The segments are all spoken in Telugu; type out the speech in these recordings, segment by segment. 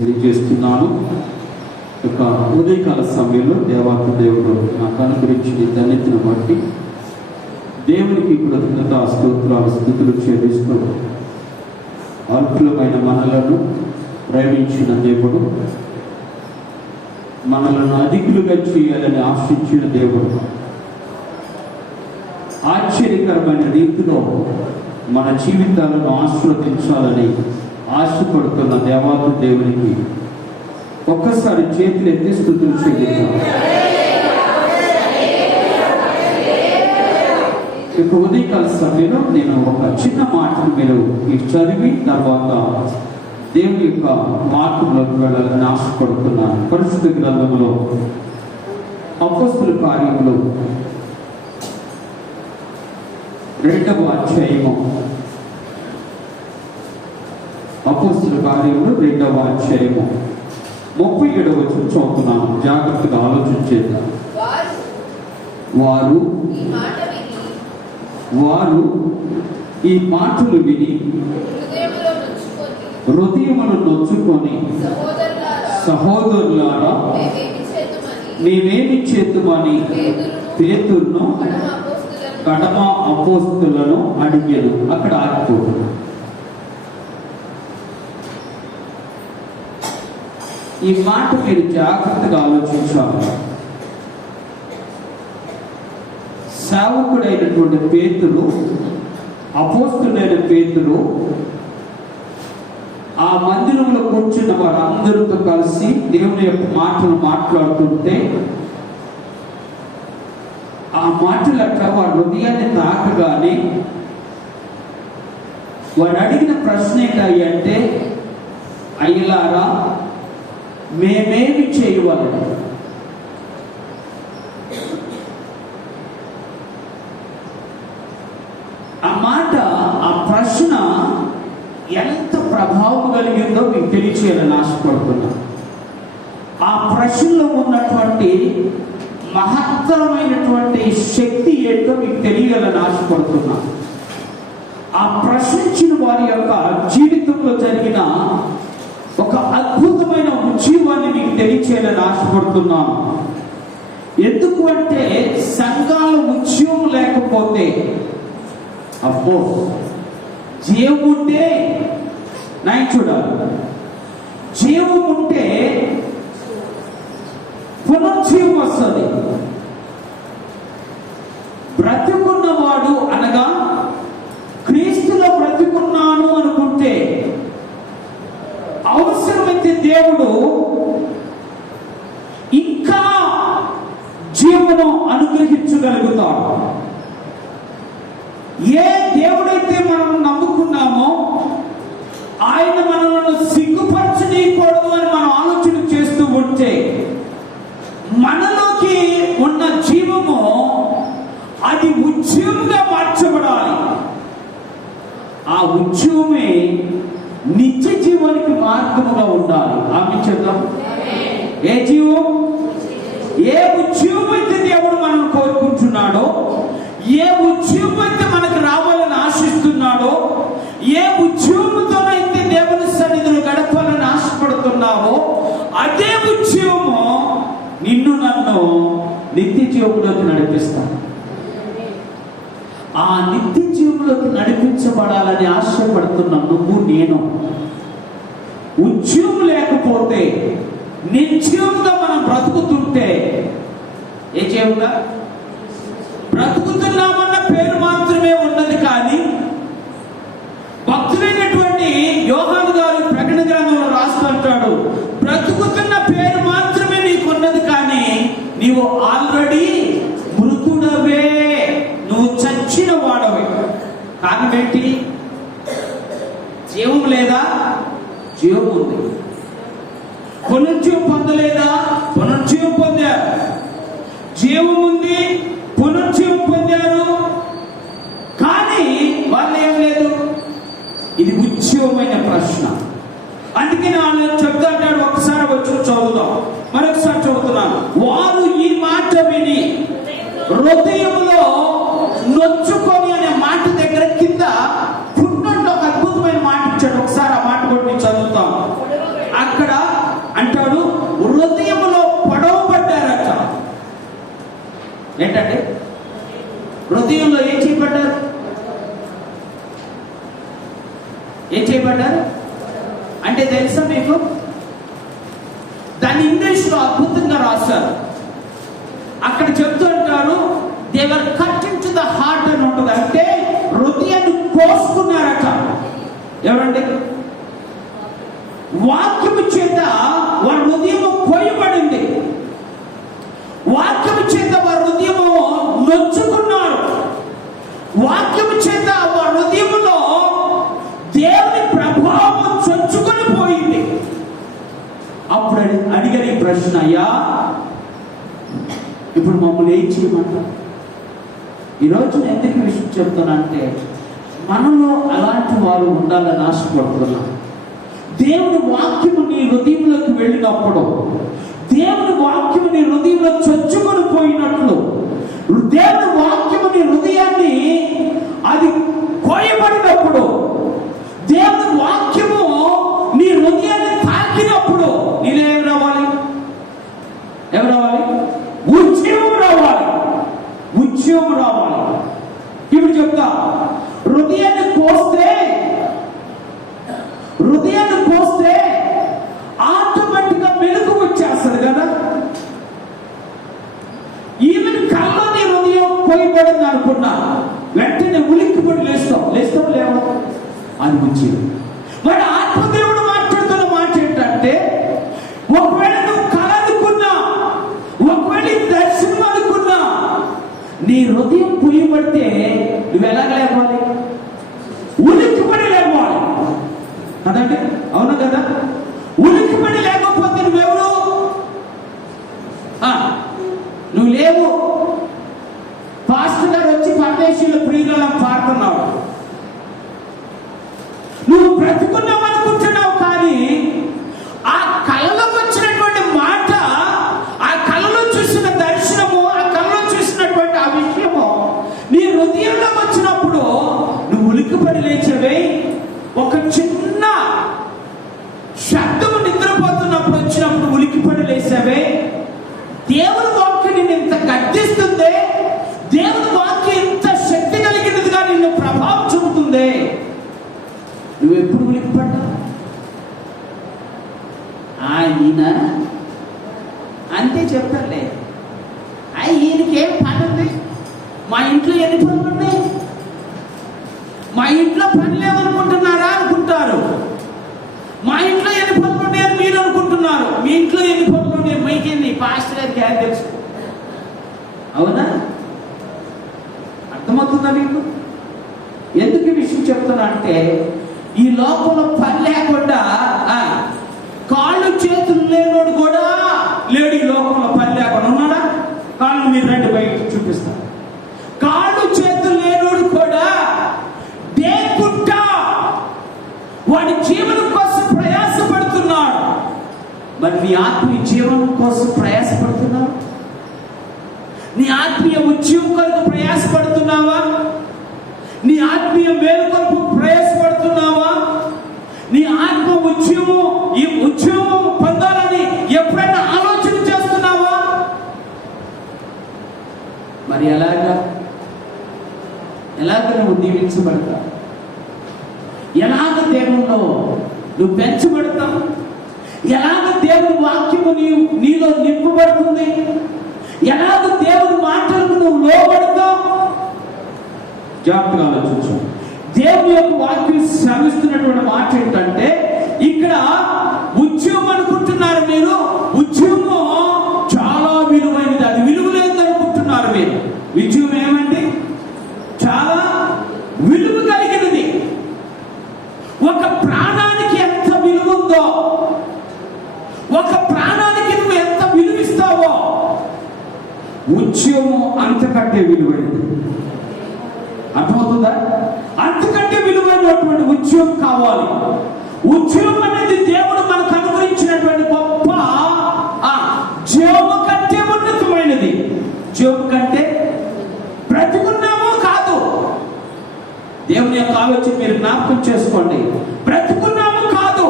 తెలియజేస్తున్నాను. ఒక ఉదయకాల సమయంలో దేవాతి దేవుడు నాకు అనుగ్రహించిన ధన్యతను బట్టి దేవునికి కృతజ్ఞత స్తోత్రాలు స్తుతులు చెల్లిస్తూ అల్పులమైన మనలను ప్రేమించిన దేవుడు, మనలను అధికులుగా చేయాలని ఆశించిన దేవుడు, ఆశ్చర్యకరమైన రీతిలో మన జీవితాలను ఆశీర్వదించాలని ఆశపడుతున్న దేవాతి దేవునికి ఒక్కసారి చేతులు ఎత్తి స్తుతులు చెల్లిద్దాం. ఇక ఉదయకాల సమయంలో నేను ఒక చిన్న మాటను మీరు చదివి తర్వాత దేవుని యొక్క మార్గంలోకి వెళ్ళాలని ఆశపడుతున్నాను. పరిశుద్ధ గ్రంథంలో అపోస్తలుల కార్యములు 2వ అధ్యాయము, అపోస్తలుల కార్యములు 2వ అధ్యాయము 37వ వచనం చదువుతున్నాను. జాగ్రత్తగా ఆలోచించేద్దాం. వారు ఈ మాటలు విని హృదయమును నొచ్చుకొని, సహోదరులారా మేమేమి చేతుమని పేతురును కడమ అపోస్తులను అడిగాను. అక్కడ ఆగిపోతుంది. ఈ మాట మీరు జాగ్రత్తగా ఆలోచించాలి. సేవకుడైనటువంటి పేతురు, అపోస్తుడైన పేతురు ఆ మందిరంలో కూర్చున్న వారందరితో కలిసి దేవుని యొక్క మాటలు మాట్లాడుతుంటే ఆ మాటలట వాడి హృదయాన్ని తాకగానే వాడు అడిగిన ప్రశ్న ఏంటంటే, అయ్యలారా మేమేమి చేయవలెను? ఆ మాట, ఆ ప్రశ్న ఎంత ప్రభావం కలిగిందో మీకు తెలియచేయాలని ఆశపడుతున్నా. ఆ ప్రశ్నలో ఉన్నటువంటి మహత్తరమైనటువంటి శక్తి ఏంటో మీకు తెలియాలని ఆశపడుతున్నా. ఆ ప్రశ్నించిన వారి యొక్క జీవితంలో జరిగిన ఒక అద్భుతమైన ఉద్యమాన్ని మీకు తెలియచేయాలని ఆశపడుతున్నాను. ఎందుకు అంటే సంఘాల ఉద్యమం లేకపోతే, అబ్బో జీవం ఉంటే నాయన చూడాలి, జీవం ఉంటే పునర్జీవం వస్తుంది. బ్రతికున్నవాడు అనగా క్రీస్తులో బ్రతికున్నాను అనుకుంటే అవసరమైతే దేవుడు ఇంకా జీవను అనుగ్రహించగలుగుతాడు. ఏ దేవుడైతే మనం నమ్ముకున్నామో ఆయన మనల్ని సిగ్గుపరచనీయకూడదు అని మనం ఆలోచన చేస్తూ ఉంటే మనలోకి ఉన్న జీవము అది ఉద్యమంగా మార్చబడాలి. ఆ ఉద్యమమే నిత్య జీవానికి మార్గముగా ఉండాలి. ఆమె చెప్తాం. ఏ జీవం, ఏ ఉద్యమం అయితే దేవుడు మనల్ని కోరుకుంటున్నాడో, ఏ ఉద్యమం అయితే మనకు రావాలని ఆశిస్తున్నాడో, ఏ ఉద్యమంతోనైతే దేవుని సన్నిధిలో గడపాలని ఆశపడుతున్నావో అదే ఉద్యమము నిన్ను నన్ను నిత్య జీవంలోకి నడిపిస్తాను. ఆ నిత్య జీవంలోకి నడిపించబడాలని ఆశపడుతున్న నువ్వు నేను ఉద్యమం లేకపోతే, నిత్యంగా మనం బ్రతుకుతుంటే, ఏ జీవంగా బ్రతుకుతున్నామన్న పేరు మాత్రమే ఉన్నది. కానీ భక్తుడైనటువంటి యోహాను గారు ప్రకటన గ్రంథంలో రాస్తుంటాడు, బ్రతుకుతున్న పేరు మాత్రమే నీకున్నది, కానీ నీవు ఆల్రెడీ మృతుడవే, నువ్వు చచ్చిన వాడవే. కారణం ఏంటి? జీవం లేదా? జీవం ఉంది. పునర్జీవం పొందలేదా? పునర్జీవం పొందారు. జీవం ఉంది, పునర్జీవం పొందారు. కానీ వాళ్ళు ఏం లేదు. ఇది ఉద్యమమైన ప్రశ్న. అందుకే నేను చెప్తాడు. ఒకసారి వచ్చి చదువుదాం. మరొకసారి చదువుతున్నాను. వారు ఈ మాట విని హృదయంలో నొచ్చుకొని అనే మాట దగ్గర కింద పుట్టినట్టు ఒక అద్భుతమైన మాట ఇచ్చాడు. ఒకసారి ఆ మాట కూడా నేను చదువుతాం. అక్కడ హృదయములో పొడవబడ్డారట. ఏంటంటే హృదయంలో ఏం చేయబడ్డారు? ఏం చేయబడ్డారు అంటే తెలుసా మీకు? దాన్ని ఇంగ్లీష్లో అద్భుతంగా రాశారు. అక్కడ చెప్తూ ఉంటారు, they were cut in to the heart అని ఉంటుంది. అంటే హృదయాన్ని కోసుకున్నారట. ఎవరండి? వాక్యము చేత వారి హృదయము కోయబడింది. వాక్యము చేత వారి హృదయము నొచ్చుకున్నారు. వాక్యము చేత వారి హృదయములో దేవుని ప్రభావం చొచ్చుకొని పోయింది. అప్పుడు అడిగిన ఈ ప్రశ్న, అయ్యా ఇప్పుడు మమ్మల్ని ఏం చేయమంటారు? ఈరోజు నేను ఎందుకు విషయం చెప్తానంటే, మనలో అలాంటి వారు ఉండాలని ఆశపడుతున్నాం. దేవుని వాక్యము నీ హృదయంలోకి వెళ్ళినప్పుడు, దేవుని వాక్యము నీ హృదయంలో చొచ్చుకొని పోయినట్లు, దేవుని వాక్యము నీ హృదయాన్ని అది కోయబడినప్పుడు, దేవుని వాక్యము నీ హృదయాన్ని తాకినప్పుడు నీలో ఏం రావాలి? ఏం రావాలి? ఉద్యమం రావాలి. ఉద్యమం రావాలి. ఇప్పుడు చెప్తా, హృదయాన్ని కోస్తే ఆటోమేటిక్ గా మెలకు వచ్చేస్తుంది కదా. ఈవెన్ కళ్ళ నీ హృదయం పోయిపడింది అనుకున్నా వెంటనే ఉలిక్కిపడి లేస్తాం లేవా? అది ఉద్యమం. మరి ఆత్మదేవుడు మాట్లాడుతున్న మాట ఏంటంటే, ఒకవేళ నువ్వు కళ అనుకున్నా, ఒకవేళ దర్శనం అనుకున్నా, నీ హృదయం పుయ్యబడితే నువ్వు ఎలాగ లేవాలి? ఉలిక్కిపడి లేవాలి కదండి. అవును కదా? ఉలిక్కిపడి లేకపోతే నువ్వెవరు? నువ్వు లేవు. పాస్టర్ గారు వచ్చి పరదేశీయుల ప్రియులను పాడుతున్నావు, నువ్వు బ్రతుకున్నావు అనుకుంటున్నావు. కానీ ఆ కళలో వచ్చినటువంటి మాట, ఆ కళలో చూసిన దర్శనము, ఆ కళలో చూసినటువంటి ఆ విషయము నీ హృదయంలో వచ్చినప్పుడు నువ్వు ఉలిక్కిపడి లేచవే. ఒక చిన్న శబ్దము నిద్రపోతున్నప్పుడు వచ్చినప్పుడు ఉలిక్కిపడి లేచావే. దేవుని వాక్యం నిన్ను ఇంత గర్జిస్తుంది, దేవుని వాక్యం ఇంత శక్తి కలిగినదిగా నిన్ను ప్రభావం చూపుతుంది. నువ్వు ఎప్పుడు ఉలిక్కిపడ్డా? ఈయన అంతే చెప్తారులే, ఈయనకేం పని ఉంది, మా ఇంట్లో ఎన్ని పనులు ఉన్నాయి, మా ఇంట్లో పని లేవనుకుంటున్నారా అనుకుంటారు. మా ఇంట్లో ఎన్ని పనులు ఉన్నాయని మీరు అనుకుంటున్నారు. మీ ఇంట్లో ఎన్ని పనులు ఉన్నాయి మీకేంది? పాస్టర్ గారికి ఏం తెలుసు? అవునా? అర్థమవుతుందా మీకు? ఎందుకు ఈ విషయం చెప్తున్నా అంటే, ఈ లోకంలో పని లేకుండా కాళ్ళు చేతులు లేనోడు కూడా లేడు. ఈ లోకంలో పని లేకుండా ఉన్నాడా? కాళ్ళు మీరు రండి బయట చూపిస్తాను. కాళ్ళు చేతులు లేనోడు కూడా వాడి జీవనం కోసం ప్రయాసపడుతున్నాడు. మరి నీ ఆత్మీయ జీవనం కోసం ప్రయాసపడుతున్నావు? నీ ఆత్మీయ ఉద్యమం కొరకు ప్రయాసపడుతున్నావా? నీ ఆత్మీయ మేలు కొరకు ప్రయాసపడుతున్నావా? నీ ఆత్మ ఈ ఉద్యమం పొందాలని ఎప్పుడైనా ఆలోచన చేస్తున్నావా? మరి ఎలాగ నువ్వు దీవించబడతావు? ఎలాగ దేవుల్లో నువ్వు పెంచబడతావు? ఎలాగ దేవుని వాక్యము నీలో నింపబడుతుంది? ఎలాగ దేవుని మాటలకు నువ్వు లోబడతావు? జాగ్రత్తగా ఆలోచించు. దేవుని యొక్క వాక్యం శ్రమిస్తున్నటువంటి మాట ఏంటంటే, ఇక్కడ ఉద్యమం అనుకుంటున్నారు మీరు. ఉద్యమం చాలా విలువైనది. అది విలువ లేదు అనుకుంటున్నారు మీరు. ఉద్యమం ఏమండి? చాలా విలువ కలిగినది. ఒక ప్రాణానికి ఎంత విలువ ఉందో, ఒక ప్రాణానికి నువ్వు ఎంత విలువిస్తావో, ఉద్యమం అంతకంటే విలువైనది. అర్థమవుతుందా? అంతకంటే విలువైనటువంటి ఉద్యమం కావాలి. ఉద్యమం అనేది దేవుడు మనకు అనుగ్రహించినటువంటి గొప్ప జీవము కంటే ఉన్నతమైనది. జీవము కంటే బ్రతుకున్నామో కాదు. దేవుని యొక్క ఆలోచన మీరు జ్ఞాపకం చేసుకోండి. బ్రతుకున్నాము కాదు,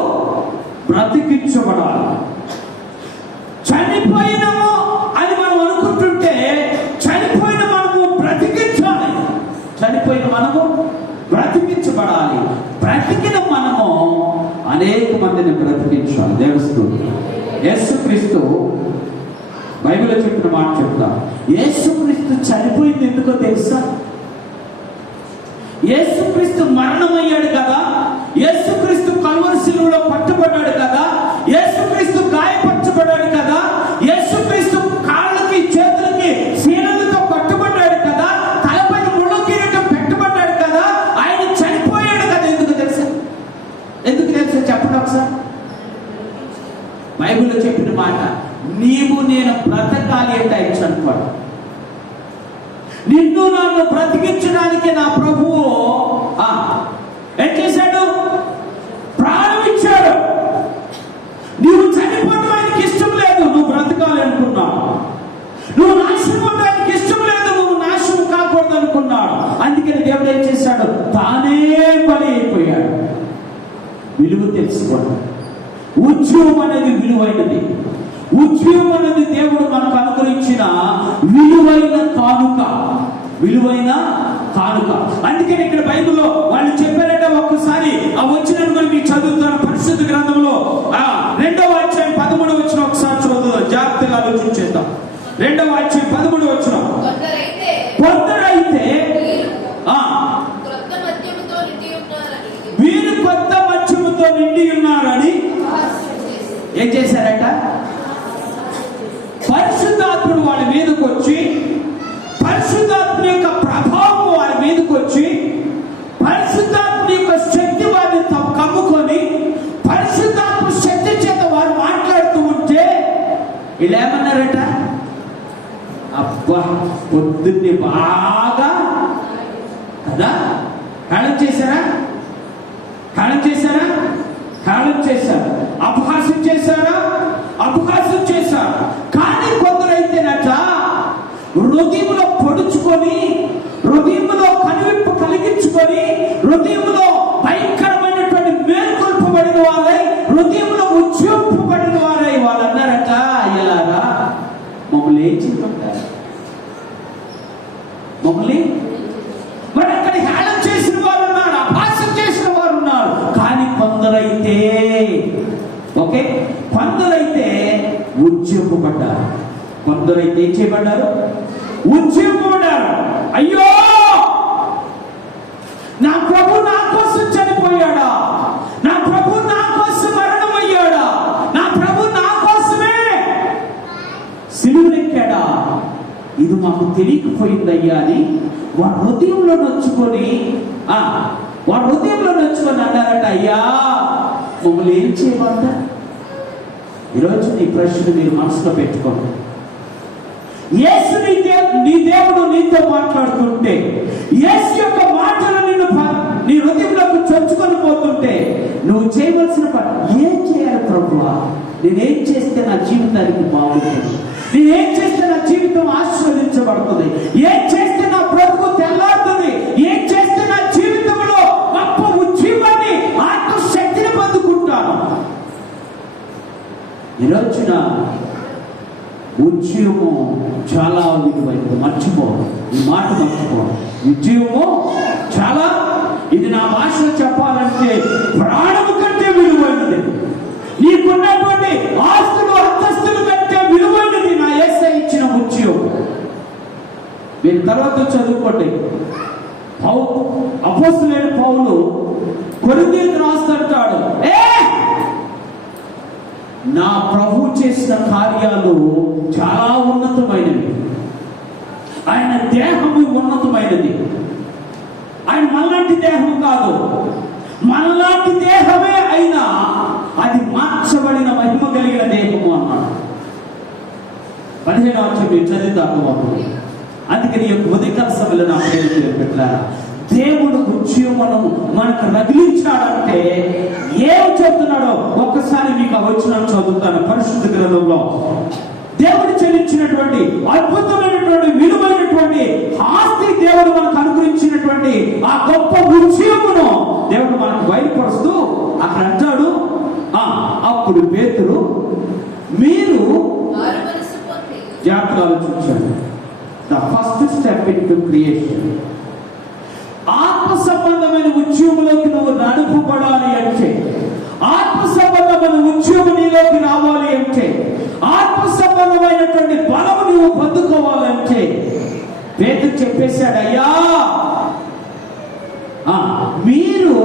బ్రతికించబడాలి. బ్రతికించబడాలి. బ్రతికిన మనము అనేక మందిని బ్రతికించాలి. దేవస్థుడు యేసుక్రీస్తు బైబిల్లో చెప్పిన మాట చెప్తాం. యేసుక్రీస్తు చనిపోయింది ఎందుకో తెలుసా? యేసుక్రీస్తు మరణమయ్యాడు కదా, యేసుక్రీస్తు కల్వరి శిలువలో పట్టుబడ్డాడు కదా, యేసుక్రీస్తు గాయపరచబడ్డాడు కదా, యేసుక్రీస్తు కాళ్ళకి చేతులకి శీలలతో కట్టుబడ్డాడు కదా, తలపైన ముళ్ళ కిరీటం పెట్టబడ్డాడు కదా, ఆయన చనిపోయాడు కదా. ఎందుకు తెలుసా? ఎందుకు తెలుసా చెప్పండి ఒకసారి. బైబిల్లో చెప్పిన మాట, నీవు నేను బ్రతకాలి అంటే ఆయన చనిపోయాడు. నిన్ను నన్ను బ్రతికించడానికి నా ప్రభువు ఏం చేశాడు? ప్రాణం ఇచ్చాడు. నువ్వు చనిపోవడం ఆయనకి ఇష్టం లేదు, నువ్వు బ్రతకాలి అనుకున్నావు. నువ్వు నాశనం అవడానికి ఇష్టం లేదు, నువ్వు నాశనం కాకూడదు అనుకున్నాడు. అందుకని దేవుడు ఏం చేశాడు? తానే బలి అయిపోయాడు. విలువ తెలుసుకోండి. ఉద్యోగం అనేది విలువైనది. ఉద్యోగం అనేది దేవుడు మనకు అనుగ్రహించిన విలువైన కానుక. విలువైన కానుక. అందుకని ఇక్కడ బైబిల్లో వాళ్ళు చెప్పారంటే ఒక్కసారి ఆ వచ్చిన మీకు చదువుతున్న పరిశుద్ధ గ్రంథంలో 2వ అధ్యాయం 13వ వచనం ఒకసారి చదువుదాం. జాగ్రత్తగా ఆలోచించేద్దాం. 2వ అధ్యాయం 13వ వచనం. కొందరైతే వీరు కొత్త మద్యముతో నిండి ఉన్నారని ఏం చేశారట? పరిశుద్ధాత్ముడు వాళ్ళ మీదకి వచ్చి, పరిశుద్ధాత్మ యొక్క ప్రభావం వాళ్ళ మీదకి వచ్చి, పరిశుద్ధాత్మ యొక్క శక్తి వారిని కమ్ముకొని, పరిశుద్ధాత్మ శక్తి చేత వారు మాట్లాడుతూ ఉంటే వీళ్ళు ఏమన్నారట? అబ్బా పొద్దున్నే బాగా కదా హేళన చేశారా? హేళన చేశారా? హేళన చేశారు. అపహాస్యం చేశారా? అపహాస్యం చేశారు. కానీ కొందరైతేనట హృదయంలో పొడుచుకొని, హృదయంలో కనువిప్పు కలిగించుకొని, హృదయంలో భయంకరమైనటువంటి మేల్కొల్పబడిన వాళ్ళై, హృదయంలో ఉజ్జీవింపబడిన వారై వాళ్ళు అన్నారట, ఎలాగా మమ్మల్ని ఏం చేయమంటారు? మమ్మల్ని మరి అక్కడ హేళన చేసిన వారు ఉన్నారు, అపహాస్యం చేసిన వారు ఉన్నారు. కానీ కొందరైతే ఓకే, కొందరైతే ఉజ్జీవింపబడ్డారు. కొందరైతే ఏం చేయబడ్డారు? ఉజ్జీవింపబడ్డారు. అయ్యో, నా ప్రభు నా కోసం చనిపోయాడా? నా ప్రభు నా కోసం మరణం అయ్యాడా? నా ప్రభు నా కోసమే సిలువెక్కాడా? ఇది మాకు తెలియకపోయిందయ్యా అని వారి హృదయంలో నొచ్చుకొని అన్నారట, అయ్యా మమ్మల్ని ఏం చేయమంటారు? ఈరోజు నీ ప్రశ్న మీరు మనసులో పెట్టుకోండి. యేసు నీ దేవుడు నీతో మాట్లాడుతుంటే, యేసు యొక్క మాటలు నీ హృదయంలోకి చొచ్చుకొని పోతుంటే నువ్వు చేయవలసిన పని ఏం చేయాలి? ప్రభువా, నేనేం చేస్తే నా జీవితానికి బాగుంటుంది? నేనేం చేస్తే నా జీవితం ఆశీర్వదించబడుతుంది? ఏం చేస్తే నా బ్రతుకు తెల్లారుతుంది? ఏం చేస్తే నా జీవితంలో గొప్ప ఉజ్జీవాన్ని, ఆత్మశక్తిని పొందుకుంటాను? ఈరోజున ఉద్యోగం చాలా విలువైనది. మర్చిపోవాలి, ఈ మాట మర్చిపోవాలి. ఉద్యోగము చాలా, ఇది నా భాషలో చెప్పాలంటే ప్రాణము కంటే విలువైనది. నీకున్నటువంటి ఆస్తులు అంతస్తులు కంటే విలువైనది నా యేసయ్య ఇచ్చిన ఉద్యోగం. మీరు తర్వాత చదువుకోండి. అపోస్తలుడైన పౌలు కొరింథీయులకు రాస్తుంటాడు, నా ప్రభు చేసిన కార్యాలు చాలా ఉన్నతమైనవి. ఆయన దేహము ఉన్నతమైనది. ఆయన మనలాంటి దేహం కాదు, మనలాంటి దేహమే అయినా అది మార్చబడిన మహిమ కలిగిన దేహము అన్నాడు. 15వ అధ్యాయం చదివితే అందుకని ఈ ఉదయకాల సభలో నా పేరు పెట్టారా? దేవుడు ఉద్యోగమును మనకు రగిలించాడంటే ఏం చెప్తున్నాడో ఒక్కసారి మీకు వచ్చిన చదువుతాను. పరిశుద్ధ గ్రంథంలో దేవుడు చెల్లించినటువంటి అద్భుతమైనటువంటి విలువైనటువంటి ఆస్తి, దేవుడు మనకు అనుగ్రహించినటువంటి ఆ గొప్ప ఉద్యోగమును దేవుడు మనకు బయలుపరుస్తూ అక్కడ అంటాడు, అప్పుడు పేతురు, మీరు జాగ్రత్తగా ఆలోచించండి. The first step in to creation. ఆత్మ సంబంధమైన ఉద్యోగం నడుపుబడాలి అంటే, ఆత్మ సంబంధమైన ఉద్యోగం నీలోకి రావాలి అంటే, ఆత్మ సంబంధమైనటువంటి బలము నువ్వు పొందుకోవాలంటే పేతురు చెప్పేశాడు, అయ్యా మీరు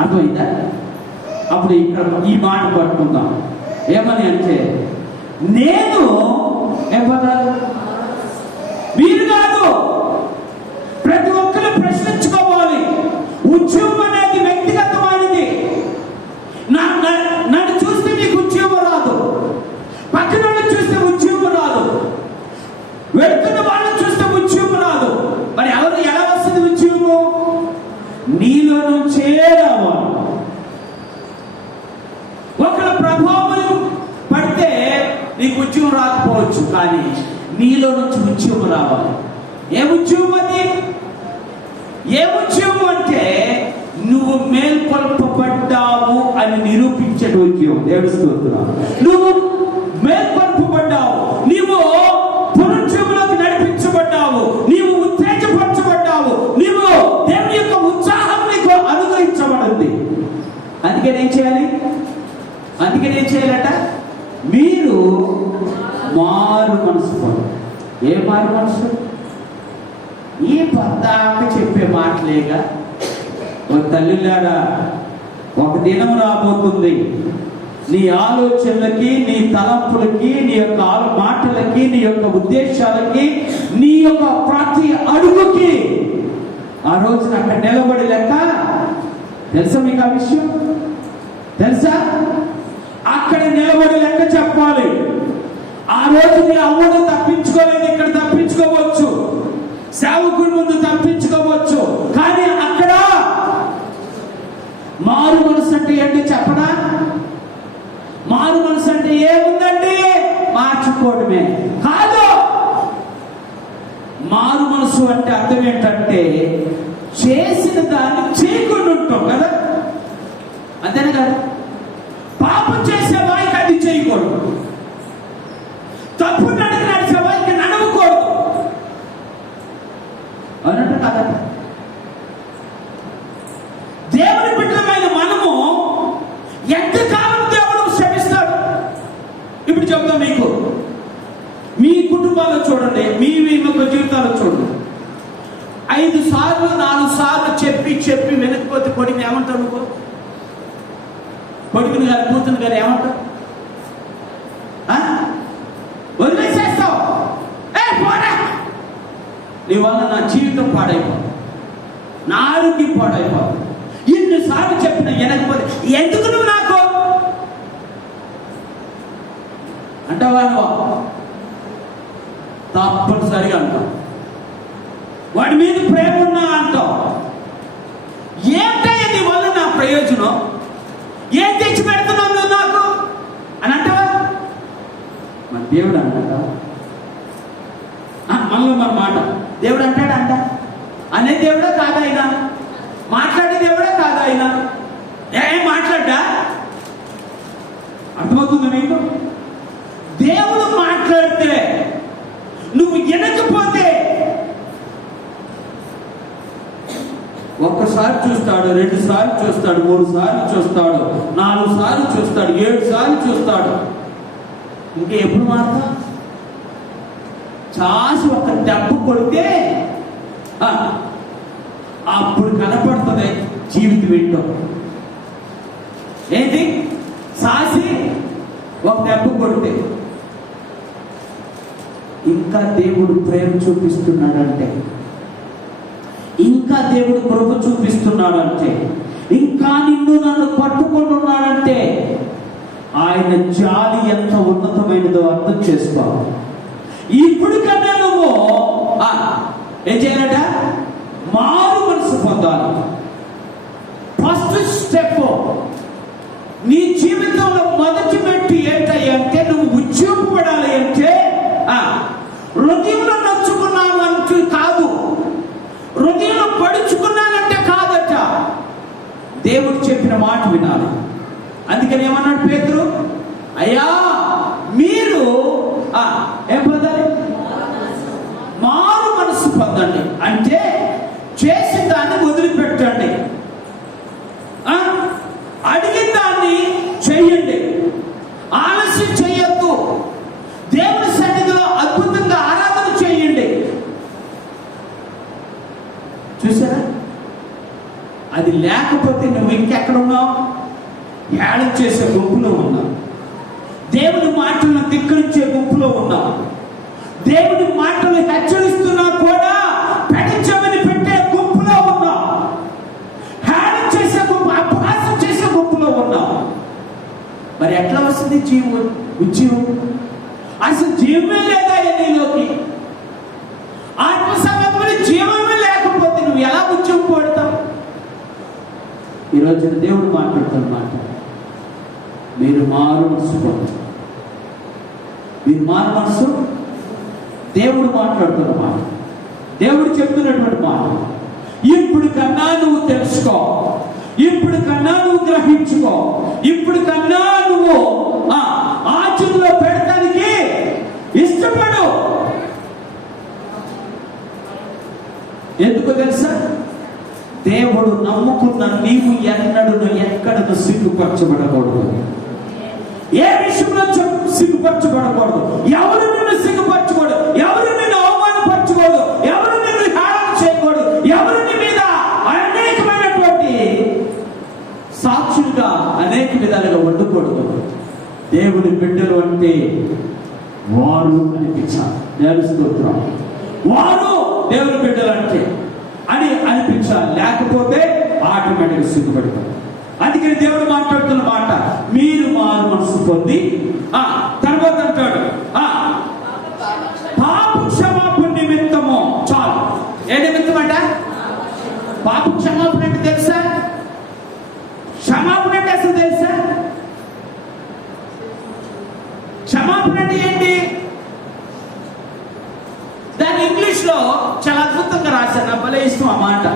అర్థమైందా? అప్పుడు ఇక్కడ ఈ మాట పట్టుకుందాం. ఏమని అంటే, నేను మీరు కాదు, ప్రతి ఒక్కరు ప్రశ్నించుకోవాలి. ఉద్యోగం అనేది వ్యక్తిగతమైనది. నన్ను చూస్తే మీకు ఉద్యోగం రాదు, పక్కన చూస్తే ఉద్యోగం రాదు, వెళ్తున్న వాళ్ళని చూస్తే ఉద్యోగం రాదు. మరి ఎవరు ఎలా వస్తుంది ఉద్యోగం? నీలో నుంచే రావాలి. ఒకళ్ళ ప్రభావం పడితే నీకు ఉద్యోగం రాకపోవచ్చు, కానీ నీలో నుంచి ఉద్యోగం రావాలి. ఏ ఉద్యోగం అది? ఏ ఉద్యోగం అంటే నువ్వు మేల్కొల్పబడ్డావు అని నిరూపించే ఉద్యోగం. దేవుడి స్తోత్రం. నువ్వు మేల్కొల్పబడ్డావు, నీవు పునరుజ్జీవంలోకి నడిపించబడ్డావు, నీవు ఉత్తేజపరచబడ్డావు, నీవు దేవుని యొక్క ఉత్సాహం నీకు అనుగ్రహించబడింది. అందుకని ఏం చేయాలి? మీరు మారు మనసు పొందాలి. ఏ మారు మనసు? ఈ పద్దాక చెప్పే మాటలేగా. ఓ తల్లిలారా, ఒక దినం రాబోతుంది, నీ ఆలోచనలకి, నీ తలంపులకి, నీ యొక్క మాటలకి, నీ యొక్క ఉద్దేశాలకి, నీ యొక్క ప్రతి అడుగుకి ఆ రోజున అక్కడ నిలబడి లెక్క. తెలుసా మీకు ఆ విషయం? తెలుసా? అక్కడ నిలబడి లెక్క చెప్పాలి. ఆ రోజు నీ అమ్మను తప్పించుకోలేదు, ఇక్కడ తప్పించుకోవచ్చు, సేవకుడి ముందు తప్పించుకోవచ్చు, కానీ అక్కడ మారు మనసు అంటే ఏంటి చెప్పడా? మారు మనసు అంటే ఏముందండి? మార్చుకోవడమే కాదు. మారు మనసు అంటే అర్థం ఏంటంటే చేసిన దాన్ని చేయకుండా ఉంటాం కదా, అంతేనా కదా? పాపం చేసే వారికి అది చేయకూడదు, తప్పు నడిచే వారికి నడవకూడదు అన్నట్టు కదా. దేవుని బిడ్డలమైన మనము ఎంతకాలం దేవుడు శ్రమిస్తాడు? ఇప్పుడు చెప్తాం మీకు. మీ కుటుంబాల్లో చూడండి, మీ జీవితాల్లో చూడండి. 5 సార్లు 4 సార్లు చెప్పి వెనకపోతే కొడుకుని ఏమంటారు? నువ్వు కొడుకుని గారు, కూతురు గారు ఏమంటారు? వదిలేసేస్తావు. పోరా, నీ వల్ల నా జీవితం పాడైపోతుంది, నా ఆరోగ్యం పాడైపోతుంది. ఎన్నిసార్లు చెప్పిన వెనకపోతే ఎందుకు నువ్వు నాకు అంటావా? నువ్వు తప్పనిసరిగా అంటావు. వాడి మీద ప్రేమ ఉన్నా అంటావు. ఏంటయ్యా నీ వల్ల నా ప్రయోజనం? ఏం తెచ్చి పెడుతున్నావు నువ్వు నాకు అని అంటావా? మన దేవుడు అంటాడా? మనలో మన మాట దేవుడు అంటాడా? అనే దేవుడా కాదా ఆయన? మాట్లాడే దేవుడా కాదా ఆయన? ఏం మాట్లాడ్డా? అర్థమవుతుంది మీకు? దేవుడు మాట్లాడితే నువ్వు వినకపోతే ఒక్కసారి చూస్తాడు, 2 సార్లు చూస్తాడు, 3 సార్లు చూస్తాడు, 4 సార్లు చూస్తాడు, 7 సార్లు చూస్తాడు. ఇంకా ఎప్పుడు మారుతా? చాసి ఒక దెబ్బ కొడితే అప్పుడు కనపడుతుంది జీవితం ఏంటో. ఏంటి? సాసి ఒక దెబ్బ కొడితే ఇంకా దేవుడు ప్రేమ చూపిస్తున్నాడంటే, ఇంకా దేవుడు కృప చూపిస్తున్నాడంటే, ఇంకా నిన్ను నన్ను పట్టుకొని ఉన్నాడంటే ఆయన జాలి ఎంత ఉన్నతమైనదో అర్థం చేసుకోవాలి. ఇప్పుడు కన్నా నువ్వు ఏం చేయాలట? మారు మనసు పొందాలి. ఫస్ట్ స్టెప్ నీ జీవితంలో మొదటి మెట్టు ఏంటంటే నువ్వు ఉద్యోగపడాలి అంటే హృదయంలో నచ్చుకున్నాను అంటూ కాదు, హృదయంలో పడుచుకున్నానంటే కాదట. దేవుడు చెప్పిన మాట వినాలి. అందుకని ఏమన్నాడు పేతురు? అయ్యా మీరు ఏం పొందాలి? మారు మనసు పొందండి. అంటే చేసిన దాన్ని వదిలిపెట్టండి. లేకపోతే నువ్వు ఇంకెక్కడున్నావు? హేళన చేసే గుంపులో ఉన్నావు. దేవుని మాటలను ధిక్కరించే గుంపులో ఉన్నావు. దేవుని మాటలు హెచ్చరిస్తున్నా కూడా పెడించమని పెట్టే గుంపులో ఉన్నావు. హేళన చేసే గుంపు, అపహాసం చేసే గుంపులో ఉన్నావు. మరి ఎట్లా వస్తుంది ఉద్యోగం? అసలు జీవమే లేదా నీలోకి? ఆత్మ సంబంధమైన జీవమే లేకపోతే నువ్వు ఎలా ఉద్యోగం పడతావు? ఈరోజు దేవుడు మాట్లాడుతున్నమాట, మీరు మారు మనసు పొందారు. మీరు మారు మనసు, దేవుడు మాట్లాడుతున్న మాట, దేవుడు చెప్తున్నటువంటి మాట. ఇప్పుడు కన్నా నువ్వు తెలుసుకో, ఇప్పుడు కన్నా నువ్వు గ్రహించుకో, ఇప్పుడు కన్నా నువ్వు ఆచరణలో పెడతానికి ఇష్టపడు. ఎందుకు తెలుసా? దేవుడు నమ్ముకున్న నీవు ఎన్నడూ ఎక్కడను సిగ్గుపరచబడకూడదు. ఏ విషయంలో సిగ్గుపరచబడకూడదు. ఎవరు నిన్ను సిగ్గుపరచకూడదు, ఎవరు నిన్ను అవమానపరచకూడదు, ఎవరు నిన్ను హేళన చేయకూడదు, ఎవరు నీ మీద అనేకమైనటువంటి సాక్షులుగా అనేక విధాలుగా వండుకూడదు. దేవుని బిడ్డలు అంటే వారు అనిపించాలి. దేవుని స్తోత్రం. వారు దేవుని బిడ్డలు అంటే అని అనిపించాలి. లేకపోతే ఆటోమేటిక్గా సిగ్గుపడతారు. అందుకని దేవుడు మాట్లాడుతున్న మాట, మీరు మారు మనసు పొంది తర్వాత అంటాడు పాప క్షమాపణ నిమిత్తము. చాలు. ఏ నిమిత్తం అంట? పాప క్షమాపణ అంటే తెలుసా? క్షమాపణ అంటే అసలు తెలుసా? క్షమాపణ అంటే ఏంటి? దాన్ని ఇంగ్లీష్ లో చాలా అద్భుతంగా రాశారు. నా భలే ఇష్టం ఆ మాట.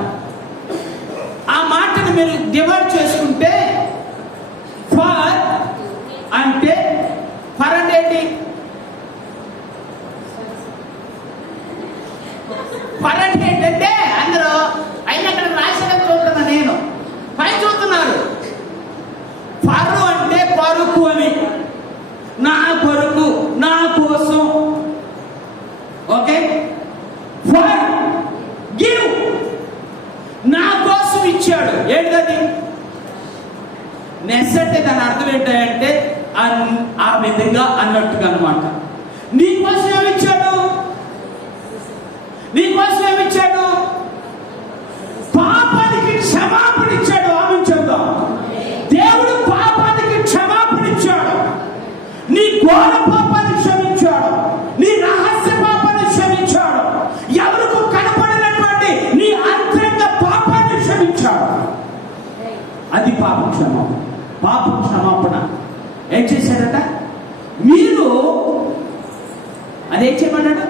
ఆ మాటను మీరు డివైడ్ చేసుకుంటే, ఫర్ అంటే ఏంటి? ఫర్ అంటే ఏంటంటే అందరూ అయినా అక్కడ రాసిన చూస్తున్నా, నేను పై చూస్తున్నారు. ఫరు అంటే కొరకు అని, నా కొరకు, నా కోసం. ఓకే, ఫర్ గివ్, నా కోసం ఇచ్చాడు. ఏంటది? నెస్ అంటే దాని అర్థం ఏంటంటే ఆ విధంగా అన్నట్టుగా అనమాట. నీ కోసం ఏమిచ్చాడు? నీ కోసం ఏమిచ్చాడు? పాపానికి క్షమాపణ ఇచ్చాడు. ఆమె చెప్దాం. దేవుడు పాపానికి క్షమాపణ ఇచ్చాడు. నీ ఘోర పాపాన్ని క్షమించాడు. నీ రహస్య పాపాన్ని క్షమించాడు. ఎవరికి కనపడినటువంటి నీ అంతరంగ పాపాన్ని క్షమించాడు. అది పాప క్షమాపణ. పాప క్షమాపణ ఏం చేశాడట? మీరు అదేం చేయమన్నాడు?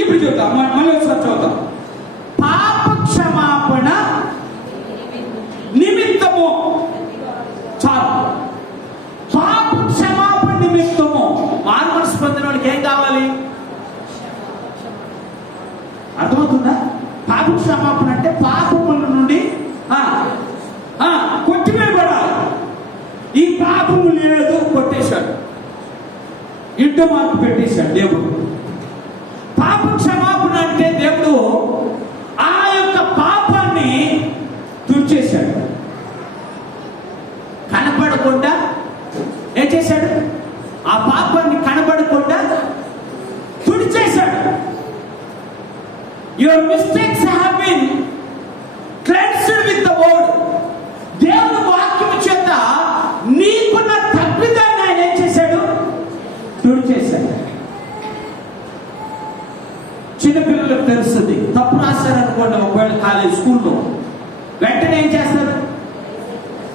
ఇప్పుడు చూద్దాం, మళ్ళీ ఒకసారి చూద్దాం. పాప క్షమాపణ నిమిత్తము. చాలు. పాప క్షమాపణ నిమిత్తము. మారు మనసు పొందిన వాళ్ళకి ఏం కావాలి? అర్థమవుతుందా? పాప క్షమాపణ అంటే పాపముల నుండి కొట్టివేయబడాలి. ఈ పాపము లేదు, కొట్టేశాడు, ఇంటి మార్పు పెట్టేశాడు దేవుడు. పాప క్షమాపణ అంటే దేవుడు ఆ యొక్క పాపాన్ని తుడిచేశాడు. కనపడకుండా ఏం చేశాడు? ఆ పాపాన్ని కనబడకుండా తుడిచేశాడు. Your mistakes have been cleansed with the word. దేవుని వాక్యం చేత నీకున్న తప్పిదాన్ని ఆయన ఏం చేశాడు? తుడిచేశాడు. చిన్నపిల్లలకు తెలుస్తుంది. తప్పు రాశారనుకోండి, ఒకవేళ కాలేజ్ స్కూల్లో వెంటనే ఏం చేస్తారు?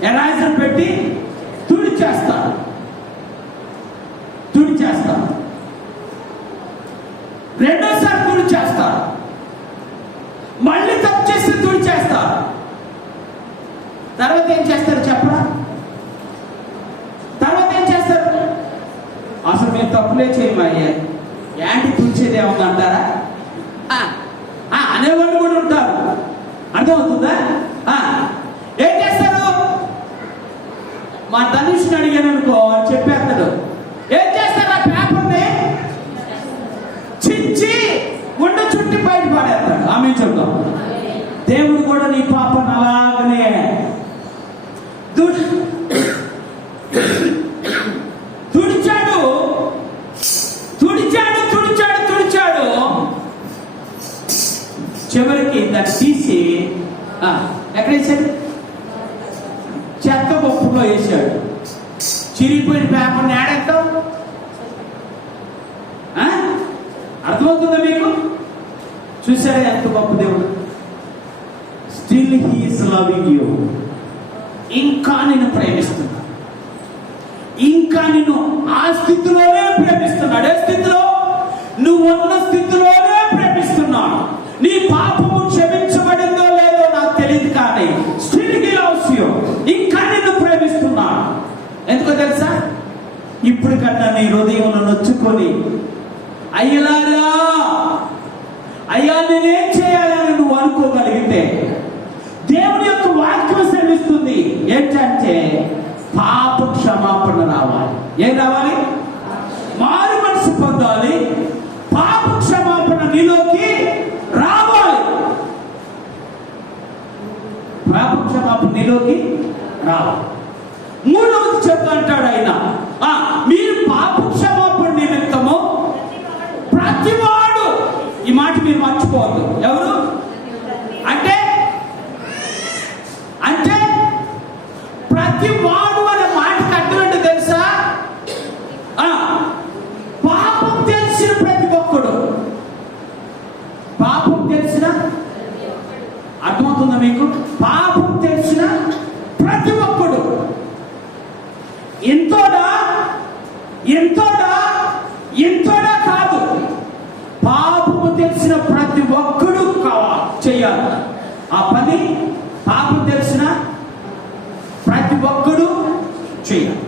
ఎరైజర్ పెట్టి తుడిచేస్తారు. రెండోసారి తుడిచేస్తారు. మళ్ళీ తప్పు చేస్తే తుడిచేస్తారు. తర్వాత ఏం చేస్తారు చెప్పరా? తర్వాత ఏం చేస్తారు? అసలు మేము తప్పులే చేయమయ్యా, యాంటీ తుడిచేది ఏమన్నా అంటారా అనేవాళ్ళు కూడా ఉంటారు. అర్థమవుతుందా? ఏం చేస్తారు? మా ధనుష్ని అడిగాను అనుకో, చెప్పేస్తాడు. ఏం చేస్తారు? ఆ పేపర్ని చించి ఉండ చుట్టి బయట పడేస్తాడు. ఆమె చెప్తాం. దేవుడు కూడా నీ పాపను అలాగనే తుడిచాడు. చివరికి దాన్ని తీసి ఎక్కడ వేసాడు? చెత్త పప్పులో వేసాడు. చిరిగిపోయిన పేపర్ని ఏడెత్తాం. అర్థమవుతుందా మీకు? చూసారా ఎంత గొప్ప దేవుడు? Still he is loving you. ఇంకా నిన్ను ప్రేమిస్తున్నాడు. ఇంకా నిన్ను ఆ స్థితిలోనే ప్రేమిస్తున్నాడు. ఏ స్థితిలో? నువ్వు ఉన్న స్థితిలోనే ప్రేమిస్తున్నాడు. నీ పాపము క్షమించబడిందో లేదో నాకు తెలియదు, కానీ స్టిల్ హీ లవ్స్ యూ. ఇంకా నిన్ను ప్రేమిస్తున్నాడు. ఎందుకో తెలుసా? ఇప్పుడు కన్నా నీ హృదయంలో నొచ్చుకొని, అయ్యలారా, అయ్యా నేనేం చేయాలని నువ్వు అనుకోగలిగితే దేవుని యొక్క వాక్యం శ్రమిస్తుంది. ఏంటంటే పాప క్షమాపణ రావాలి. ఏం రావాలి? మారు మనసు పొందాలి. పాప క్షమాపణ నీలోకి రావాలి. పాప క్షమాపణ నీలోకి రావాలి. మూడవది చెప్తా అంటాడు ఆయన, మీరు పాప క్షమాపణ నిమిత్తము ప్రతివాడు. ఈ మాట మీరు మర్చిపోవద్దు. ఎవరు అంటే ప్రతివాడు అనే మాటకి అర్థం ఏంటో తెలుసా? పాపం తెలిసిన ప్రతి ఒక్కడు. పాపం తెలిసిన, అర్థమవుతుందా మీకు? పాపం తెలిసిన ప్రతి ఒక్కడు. ఎంతోడా కాదు, పాపము తెలిసిన ప్రతి ఒక్కడు చెయ్యాలి ఆ పని. పాపం తెలిసిన ప్రతి ఒక్కడు చెయ్యాలి.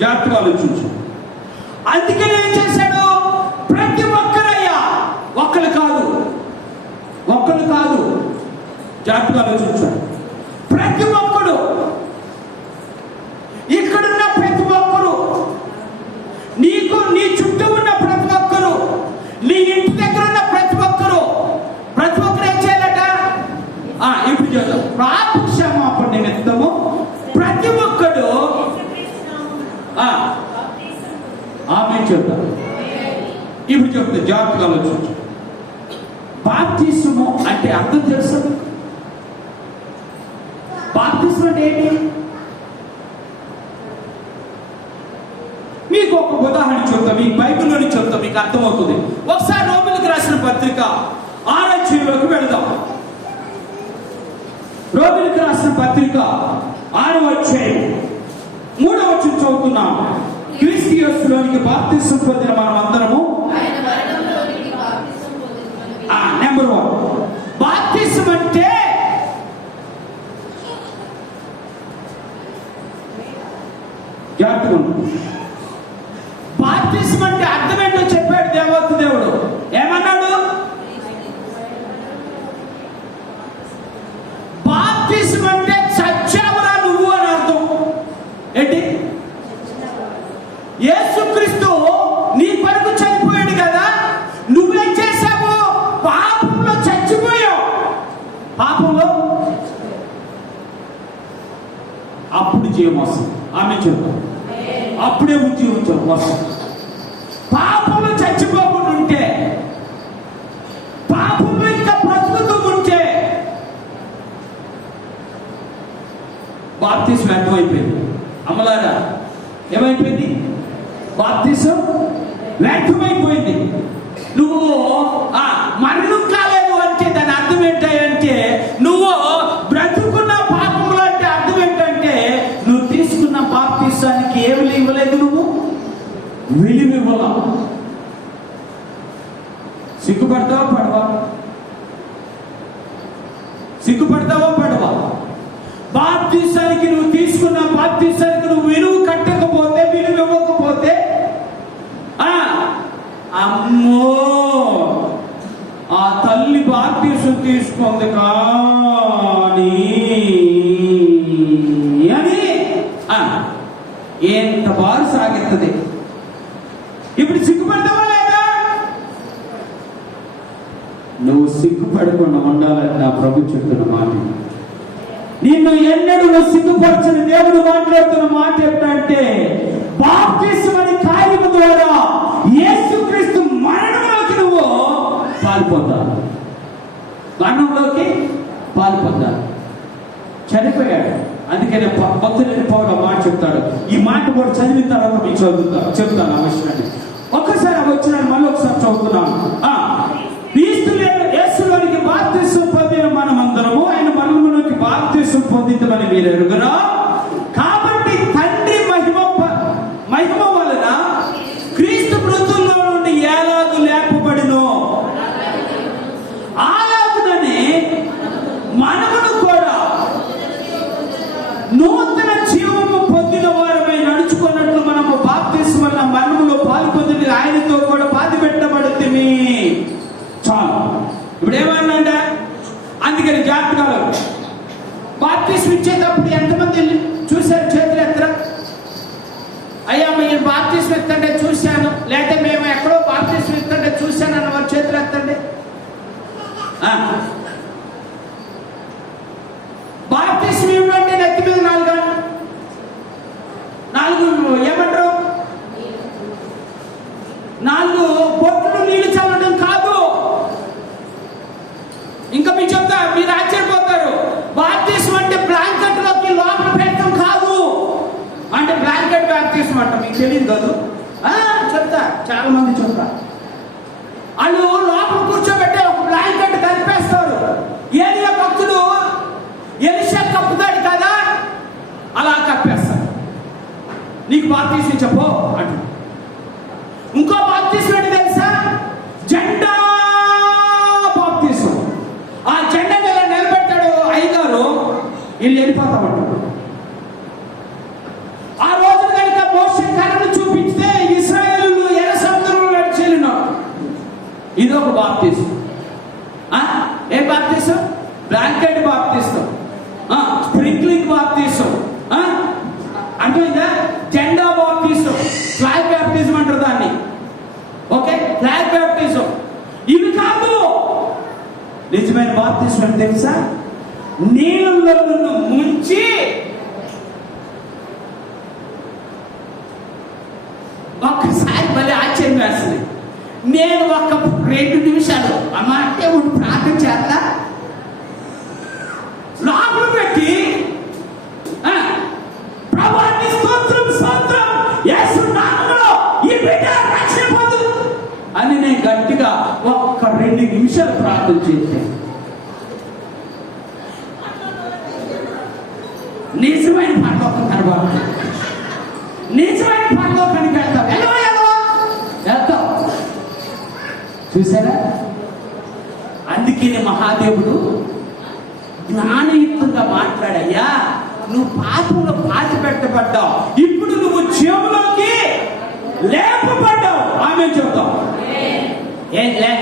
జాగ్రత్తగా ఆలోచించు. అందుకే ఏం చేశాడు? ప్రతి ఒక్కరయ్యా, ఒక్కరు కాదు. జాగ్రత్తగా ఆలోచించాడు. ప్రతి ఒక్కడు, ఇక్కడున్న ప్రతి ఒక్కరు, నీకు నీ చుట్టూ ఉన్న ప్రతి ఒక్కరు, నీ ఇంటి దగ్గర ఉన్న ప్రతి ఒక్కరు ఏం చేయాలట? ఇప్పుడు చూద్దాం. పాప క్షమాపణ నిమిత్తము ప్రతి ఒక్కడు ఆమె చూద్దాం. ఇప్పుడు చెప్తా, జాగ్రత్తగా ఆలోచించు. బాప్తిస్మము అంటే అర్థం తెలుసు? బాప్తిస్మం అంటే ఏంటి? మీకు ఒక ఉదాహరణ చెప్తా, మీకు బైబిల్లోని చెప్తా, మీకు అర్థమవుతుంది. ఒకసారి రోమిలకు రాసిన పత్రిక 6వ అధ్యాయంలోకి వెళదాం. రోమిలకు రాసిన పత్రిక 6వ అధ్యాయం 3వ వచనం చదువుతున్నాం. క్రీస్తు యేసులోనికి బాప్తిసం పొందిన మనం అందరము నెంబర్ 1 బాప్తిసం అంటే బాప్తిసం అంటే అర్థం ఏంటో చెప్పాడు దేవుడు. ఏమన్నాడు? బాప్తిసం అంటే చచ్చావురా నువ్వు అని అర్థం. ఏంటి? యేసుక్రీస్తు నీ కొరకు చనిపోయాడు కదా, నువ్వేం చేశావు? పాపంలో చచ్చిపోయావు. పాపంలో అప్పుడు జీవం వస్తుంది. ఆమె చెప్తాం, అప్పుడే ఉద్యోగం వస్తుంది. పాపంలో చచ్చిపోకుండా ఉంటే, పాపంలో ఇంకా బ్రతుకుతూ ఉంటే బాప్తిసం వ్యర్థమైపోయింది. అమ్మలారా, ఏమైపోయింది? బాప్తిసం వ్యర్థమైపోయింది. నువ్వు మరణం కాలేదు అంటే దాని అర్థం ఏంటంటే నువ్వు బ్రతుకున్న పాపంలో అంటే అర్థం ఏంటంటే నువ్వు తీసుకున్న బాప్తిసానికి ఏమి ఇవ్వలేదు, నువ్వు విలువ ఇవ్వాల. సిగ్గుపడతావా పడవా? బాప్తిసానికి నువ్వు తీసుకున్న బాప్తిసానికి నువ్వు విలువ కట్టకపోతే, విలువ ఇవ్వకపోతే, అమ్మో ఆ తల్లి బాప్తిసం తీసుకుంది కానీ అని ఎంత బారు సాగుతుంది. ఇప్పుడు సిగ్గుపడతావా లేదా? నువ్వు సిగ్గుపడకుండా ఉండాలని నా ప్రభు చెప్తున్న మాట. నిన్ను ఎన్నడూ సిగ్గుపరచని దేవుడు మాట్లాడుతున్న మాట ఏంటంటే, బాప్తిస్మం కార్యము ద్వారా యేసుక్రీస్తు మరణంలోకి నువ్వు పాల్పొందాలి. మరణంలోకి పాల్పొందాలి. చనిపోయాడు. అందుకనే భక్తుడైన పౌలు మాట చెప్తాడు. ఈ మాట కూడా చదివిన తర్వాత మీకు చెప్తాను ఆ విషయాన్ని. ఒక్కసారి వచ్చిన మళ్ళీ ఒకసారి చదువుతున్నాను. యేసులోనికి బాప్తిస్మం పొందిన మనమందరము ఆయన మరణంలోకి బాప్తిస్మం పొందితమని మీరు ఎరుగురా. కాబట్టి తండ్రి మహిమ వలన క్రీస్తు మృతుల్లో నుండి ఎలాగు లేపబడినో అలాగుననే మనమును కూడా నూతన జీవము పొందిన వారమై నడుచుకున్నట్లు మనము బాప్తిస్మం వలన మరణములో పాల్పొంది ఆయనతో కూడా పాతి పెట్టబడుతుంది. చాలు. ఇప్పుడు ఏమన్నా, అందుకని జాగ్రత్తగా బాప్తిస్మం ఇచ్చేటప్పుడు ఎంతమంది చూశారు? చేతులు ఎత్తరా. అయ్యా మీరు బాప్తిస్మం ఎత్తండి చూశాను, లేకపోతే మేము ఎక్కడో బాప్తిస్మం ఎత్తండి చూశాను అన్న వారు చేతులు ఎత్తండి. బాప్తిస్మం ఏమంటే నెత్తి మీద నాలుగు ఏమంటారు, 4 బొట్లు నీళ్లు చల్లడం కాదు. ఇంకా మీరు చెప్తా, మీరు ఆశ్చర్యపోతారు. బాప్తిస్మం అంటే బ్లాంకెట్ లోకి లోపల పెట్టడం కాదు. అంటే బ్లాంకెట్ బాప్తిస్మం అంట మీకు తెలియదు కాదు. చెప్తా, చాలా మంది చెప్తా. వాళ్ళు లోపల కూర్చోబెట్టే ఒక బ్లాంకెట్ కలిపేస్తారు. ఏలియా భక్తుడు ఎలీషా కప్పుతాడు కదా, అలా కప్పేస్తారు. నీకు బాప్తిస్మం చెప్పు అంట. ఇంకో బాప్తిస్మం ఏంటి తెలుసా? జెండా బాప్తిస్మం. ఆ జెండా మీద నిలబెట్టాడు అయ్యగారు, వీళ్ళు వెళ్ళిపోతామంటాడు. ఆ రోజు కనుక మోషే కర్రను చూపిస్తే ఇశ్రాయేలు ఎర్ర సముద్రంలో నడిచేళ్ళినాడు. ఇది ఒక బాప్తిస్మం. ఏ బాప్తిస్మం? బ్లాంకెట్ బాప్తిస్మం, స్ప్రింక్లింగ్ బాప్తిస్మం, అర్థమైందా? జెండా బాప్తిస్మం, ఫ్లాగ్ బాప్తిజం అంటారు దాన్ని. ఓకే, ఫ్లాగ్ బాప్తిజం. ఇవి కాదు. నిజమైన బాప్తిజం అంటే తెలుసా? నీళ్ళలో నిన్ను ముంచి ఒక్కసారి భలే ఆశ్చర్యం వేస్తుంది. నేను ఒక 2 నిమిషాలు అమ్మ అంటే ఉండి ప్రార్థన చేస్తా, లోపల పెట్టి ప్రభాని స్తోత్రం స్తోత్రం యేసు నామములో ఈ బిడ్డ రక్షణ పొందు అని నేను గట్టిగా ఒక్క 2 నిమిషాలు ప్రార్థన చేశాను. నిజమైన పరలోకం కనబడుతుంది. నిజమైన పరలోకానికి వెళ్తాం. వెళ్తాం. చూసారా? అందుకే మహాదేవుడు జ్ఞానయుక్తంగా మాట్లాడయ్యా, నువ్వు పాపంలో పాతి పెట్టబడ్డావు, ఇప్పుడు నువ్వు జీవంలోకి లేపబడ్డావు. ఆమె చెప్తావు.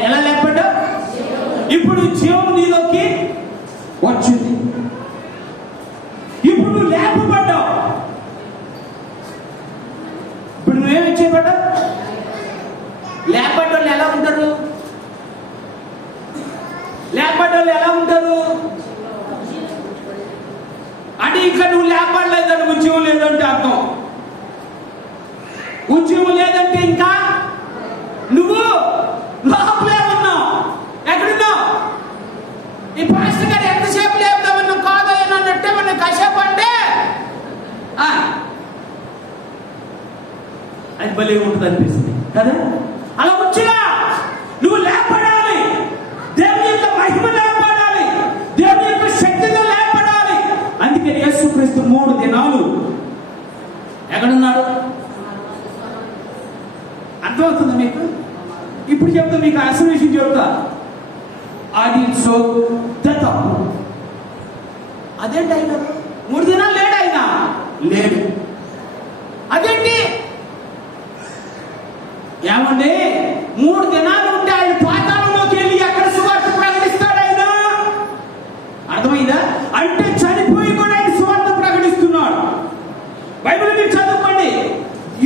ఎలా లేపబడ్డావు? ఇప్పుడు జీవం నీలోకి వచ్చింది. ఇప్పుడు నువ్వు లేపబడ్డావు. ఇప్పుడు నువ్వేమి చేయబడ్డావు? లేపబడ్డోళ్ళు ఎలా ఉంటారు? లేపబడ్డోళ్ళు ఎలా ఉంటారు అంటే, ఇక్కడ నువ్వు లేపడలేదంటే ఉద్యోగం లేదంటే అర్థం. ఉద్యోగం లేదంటే ఇంకా నువ్వు లోపలే ఉన్నావు. ఎక్కడున్నావు? ఈ పాస్టర్ గారు ఎంతసేపు లేపుదామన్నా కాదు అన్నట్టే మన కాసేపు అంటే అది భలే ఉంటుంది అనిపిస్తుంది కదా. అలా వచ్చినా నువ్వు లేపడాలి. దేవుని యొక్క మహిమ లేపడాలి. దేవుని యొక్క శక్తితో లేపడాలి. అందుకే యేసుక్రీస్తు 3 దినాలు ఎక్కడున్నాడు? అర్థమవుతుంది మీకు? ఇప్పుడు చెప్తా, మీకు అసలు విషయం చెప్తా. అది తప్పు. అదేంటి ఆయన 3 దినాలు లేడు? ఆయన లేడు. అదేంటి? ఏమండి 3 దినాలు ఉంటే ఆయన పాతాళంలోకి వెళ్ళి ఎక్కడ సువార్త ప్రకటిస్తాడు ఆయన? అర్థమైందా? అంటే చనిపోయి కూడా ఆయన సువార్త ప్రకటిస్తున్నాడు. బైబిల్ మీరు చదువుకోండి.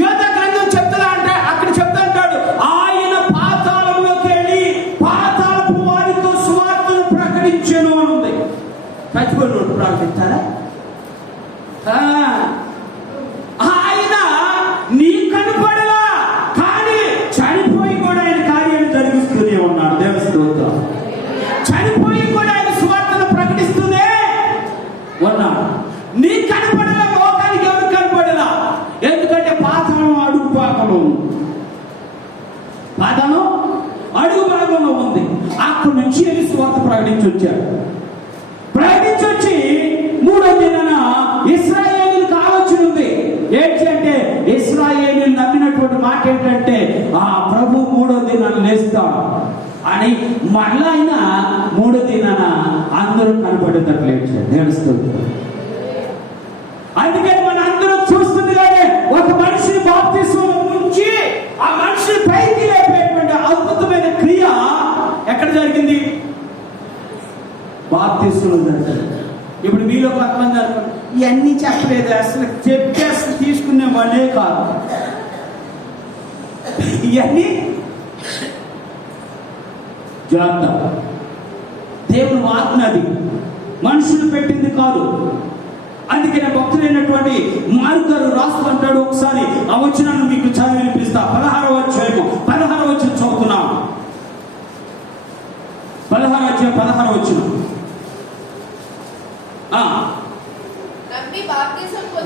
యోధ గ్రంథం చెప్తా అంటే అక్కడ చెప్తా అంటాడు, ఆయన పాతాళంలోకి వెళ్ళి పాతాళపు వారితో సువార్త చచ్చిపోయినోడు ప్రార్థించాలా? ఆయన నీ కనపడలా, కానీ చనిపోయి కూడా ఆయన కార్యాలు జరిగిస్తూనే ఉన్నాడు. దేవుని స్తోత్రం. చనిపోయి కూడా ఆయన సువార్తను ప్రకటిస్తూనే ఉన్నాడు. నీ కనపడలా, లోకానికి ఎవరు కనపడలా? ఎందుకంటే పాతాళం అడుగు భాగంలో ఉంది. అక్కడి నుంచి వెళ్ళి సువార్త ప్రకటించి వచ్చాడు. ప్రకటించొచ్చి మూడో దినాన ఇశ్రాయేలీయులకు ఆలోచన ఉంది. ఏంటి అంటే, ఇశ్రాయేలీయులు నమ్మినటువంటి మాట ఏంటంటే, ఆ ప్రభు మూడో దినాన్ని లేస్తాడు అని. మళ్ళా ఆయన మూడో దినాన అందరూ కనపడేటట్లు లేచాడు. నేడుస్తుంది. అందుకని మన అందరూ చూస్తుంది కానీ ఒక మనిషిని బాప్తిస్మం నుంచి ఆ మనిషిని పైకి లేపేటువంటి అద్భుతమైన క్రియ ఎక్కడ జరిగింది? బాప్తిస్మం జరిగింది. ఇప్పుడు మీలో కొంతమంది అనుకోండి, ఇవన్నీ చెప్పలేదు, అసలు చెప్పేసి తీసుకునే వాళ్ళే కాదు, ఇవన్నీ జాగ్రత్త. దేవుని వాగ్నది, మనుషులు పెట్టింది కాదు. అందుకనే భక్తులైనటువంటి మార్గారు రాస్తూ అంటాడు. ఒకసారి ఆ వచనాన్ని మీకు చదివి వినిపిస్తా. 16వ అధ్యాయం చదువుతున్నాం. 16వ అధ్యాయం 16వ వచనం.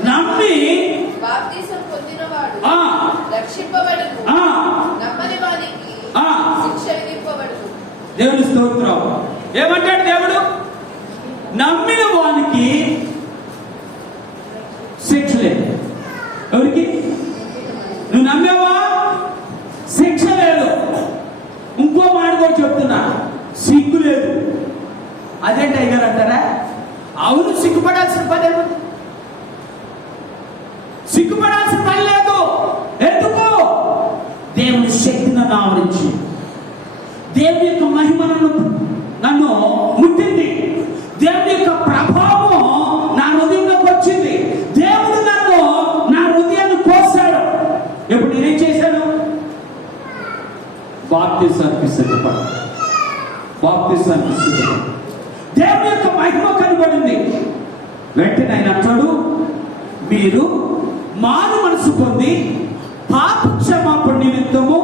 నమ్మి బాప్తిసం పొందినవాడు రక్షింపబడును, నమ్మని వానికి శిక్ష విధింపబడును. దేవుని స్తోత్రం. ఏమంటాడు దేవుడు? నమ్మిన వానికి శిక్ష లేదు. ఎవరికి? నువ్వు నమ్మేవా? శిక్ష లేదు. ఇంకో మాట కూడా చెప్తున్నా, సిగ్గు లేదు. అదేంటి అయ్యారు అంటారా? అవును, సిగ్గుపడాల్సిన పని ఏముంది? సిగ్గుపడాల్సిన పని లేదు. ఎందుకు? దేవుని శక్తి నన్ను ఆవరించి, దేవుని యొక్క మహిమ నన్ను ముట్టింది, దేవుని యొక్క ప్రభావం నా హృదయంలోకి వచ్చింది. దేవుడు నన్ను నా హృదయాన్ని కోసాడు. ఇప్పుడు నేనేం చేశాను? బాప్తిసానికి సిద్ధపడ. దేవుని యొక్క మహిమ కనబడింది. వెంటనే ఆయన అంటాడు, మీరు మారు మనసు పొంది పాప క్షమాపణ నిమిత్తము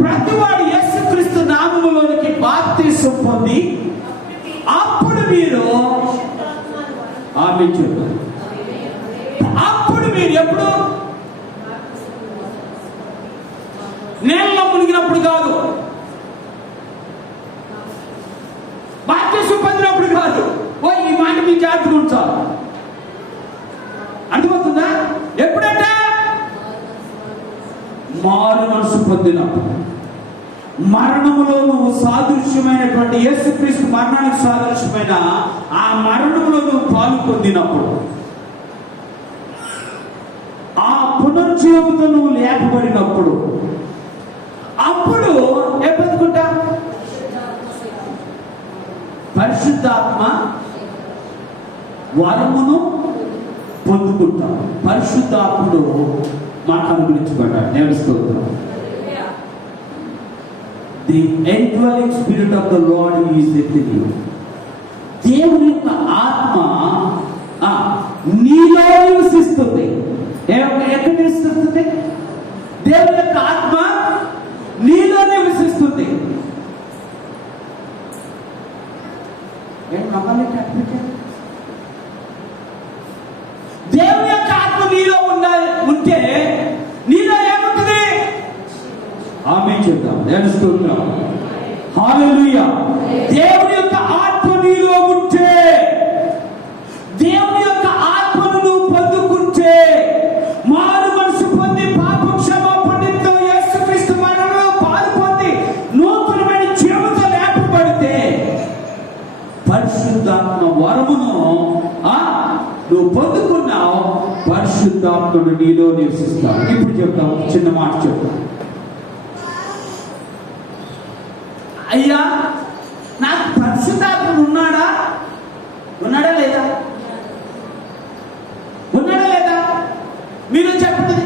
ప్రతివాడు యేసుక్రీస్తు నామములోనికి బాప్తిసం పొంది అప్పుడు మీరు ఆమేన్ చెప్పారు. అప్పుడు మీరు ఎప్పుడు? నీళ్ళలో మునిగినప్పుడు కాదు, బాప్తిసం పొందినప్పుడు కాదు. ఓ ఈ మాట మీ జాగ్రత్తగా ఉంచాలి. అర్థమవుతుందా? ఎప్పుడంటే మారు మనసు పొందినప్పుడు, మరణములో నువ్వు సాదృశ్యమైనటువంటి యేసుక్రీస్తు మరణానికి సాదృశ్యమైన ఆ మరణంలో నువ్వు పాలు పొందినప్పుడు, ఆ పునర్జీవంతో నువ్వు లేపబడినప్పుడు, అప్పుడు ఏ పొందుకుంటా? పరిశుద్ధాత్మ వరమును పొందుకుంటాం. పరిశుద్ధాత్ముడు మాకు అనుగ్రహించబడ్డాడు. దేవుని స్తోత్రం. The indwelling spirit of the Lord is within you. దేవుని యొక్క ఆత్మ నీలో నివసిస్తుంది. ఎక్కడ నివసిస్తుంది? దేవుని యొక్క ఆత్మ నీలో నివసిస్తుంది. దేవుని యొక్క ఆత్మ నీలో ఉంటే నీలో ఏముంటుంది? ఆమేన్ చెప్తాం. దేవుని స్తోత్రం. హల్లెలూయా. దేవుని యొక్క ఆత్మ నీలో ఉంటే, దేవుని యొక్క ఆత్మను నువ్వు పొందుకుంటే, మారు మనసు పొంది పాప క్షమాపణతో యేసుక్రీస్తు మరణంలో పాలు పొంది నూతనమైన జీవంతో లేపబడితే, పరిశుద్ధాత్మ వరమును నువ్వు పొందుకున్నావు. పరిశుద్ధాత్ముడు నీలో నివసిస్తావు. ఇప్పుడు చెప్తావు, చిన్న మాట చెప్తావు. అయ్యా, నాకు పరిశుద్ధాత్ముడు ఉన్నాడా లేదా? మీరు చెప్పండి.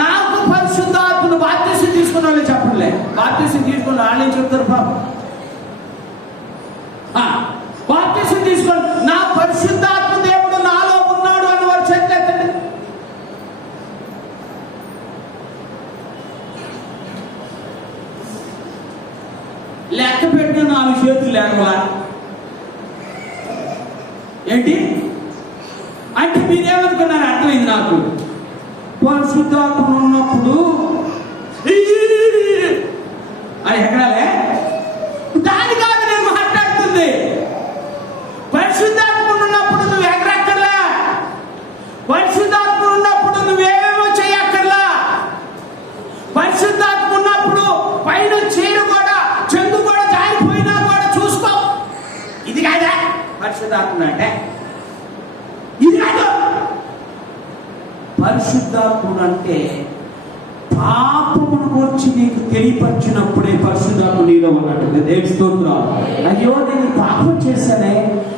నాకు పరిశుద్ధాత్ముడు బాప్తిసం తీసుకున్న వాళ్ళు చెప్పలే. బాప్తిసం తీసుకున్న వాళ్ళేం చెప్తారు? పాపం బాప్తిసం తీసుకుని నా పరిశుద్ధ లెక్క పెట్టిన 4 చేతులు లేకలా ఏంటి అంటే మీరేమనుకున్నారు? అర్థమైంది నాకు. పరిశుద్ధాత్మ ఉన్నప్పుడు అది ఎక్కడాలే దాని కాదు నేను మాట్లాడుతుంది. పరిశుద్ధాత్మ ఉన్నప్పుడు నువ్వు ఎగరక్కర్లా, పరిశుద్ధాత్మ ఉన్నప్పుడు నువ్వేమేమో చెయ్యక్కర్లా, పరిశుద్ధాత్మ ఉన్నప్పుడు పైన చీరు కూడా చెంగు కూడా జారిపోయినా కూడా చూసుకో. ఇది కాదా పరిశుద్ధాత్మ అంటే? ఇది కాదు. పరిశుద్ధాత్ముడు అంటే పాపమును గురించి నీకు తెలియపరిచినప్పుడే పరిశుద్ధాత్మ నీలో ఉన్నట్టు. దేవుని స్తోత్రం. అయ్యో నేను పాపం చేశానే,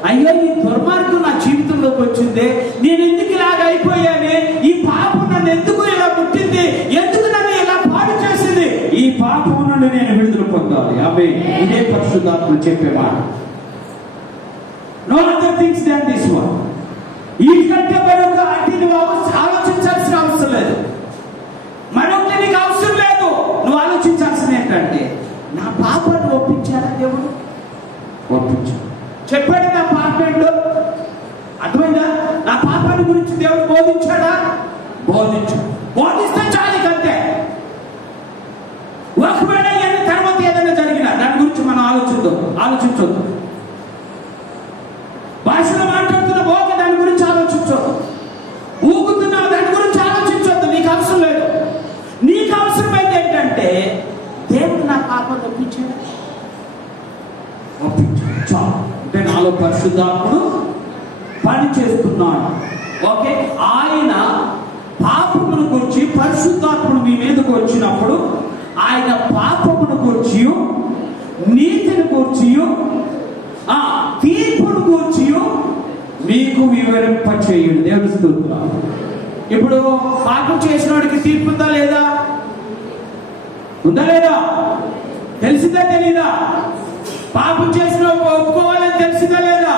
అయ్యో ఈ దుర్మార్గం నా జీవితంలోకి వచ్చింది, నేను ఎందుకు ఇలాగ అయిపోయానే, ఈ పాపం నన్ను ఎందుకు ఇలా పుట్టింది, ఎందుకు నన్ను ఇలా పాడు చేసింది, ఈ పాపం నుండి నేను విడుదల పొందాలి. ఆమె ఇదే పరిశుద్ధాత్మ చెప్పే మాట. No other things than this one. ఈ కంటే మరొక అంటే నువ్వు ఆలోచించాల్సిన అవసరం లేదు, మరొకటి నీకు అవసరం లేదు. నువ్వు ఆలోచించాల్సిన ఏంటంటే నా పాపాన్ని ఒప్పించాడా దేవుడు? ఒప్పించాడు. చెప్పాడు నా పాపం ఏంటో, అర్థమైందా? నా పాపాన్ని గురించి దేవుడు బోధించాడా? బోధించాడు. బోధిస్తే చాలు అంతే. ఒకవేళ తర్వాత ఏదైనా జరిగినా దాని గురించి మనం ఆలోచించొద్దు. భాషలో మాట్లాడుతున్న ఓకే దాని గురించి ఆలోచించొద్దు, ఊగుతున్నావు దాని గురించి ఆలోచించొద్దు. నీకు అవసరం లేదు. నీకు అవసరమైంది ఏంటంటే దేవుడు నా పాపం ఒప్పించాడు చాలు. అంటే నాలో పరిశుద్ధాత్ముడు పని చేస్తున్నాడు. ఓకే, ఆయన పాపమును గురించి పరిశుద్ధాత్ముడు మీ మీదకు వచ్చినప్పుడు ఆయన పాపమును గురించి, నీతిని గురించి, తీర్పును కూర్చి మీకు వివరింప చేయండి. దేవుని స్తోత్రం. ఇప్పుడు పాపం చేసిన వాడికి తీర్పు ఉందా లేదా? ఉందా లేదా? తెలిసిందా తెలీదా? పాపం చేసిన ఒప్పుకోవాలని తెలిసిందా లేదా?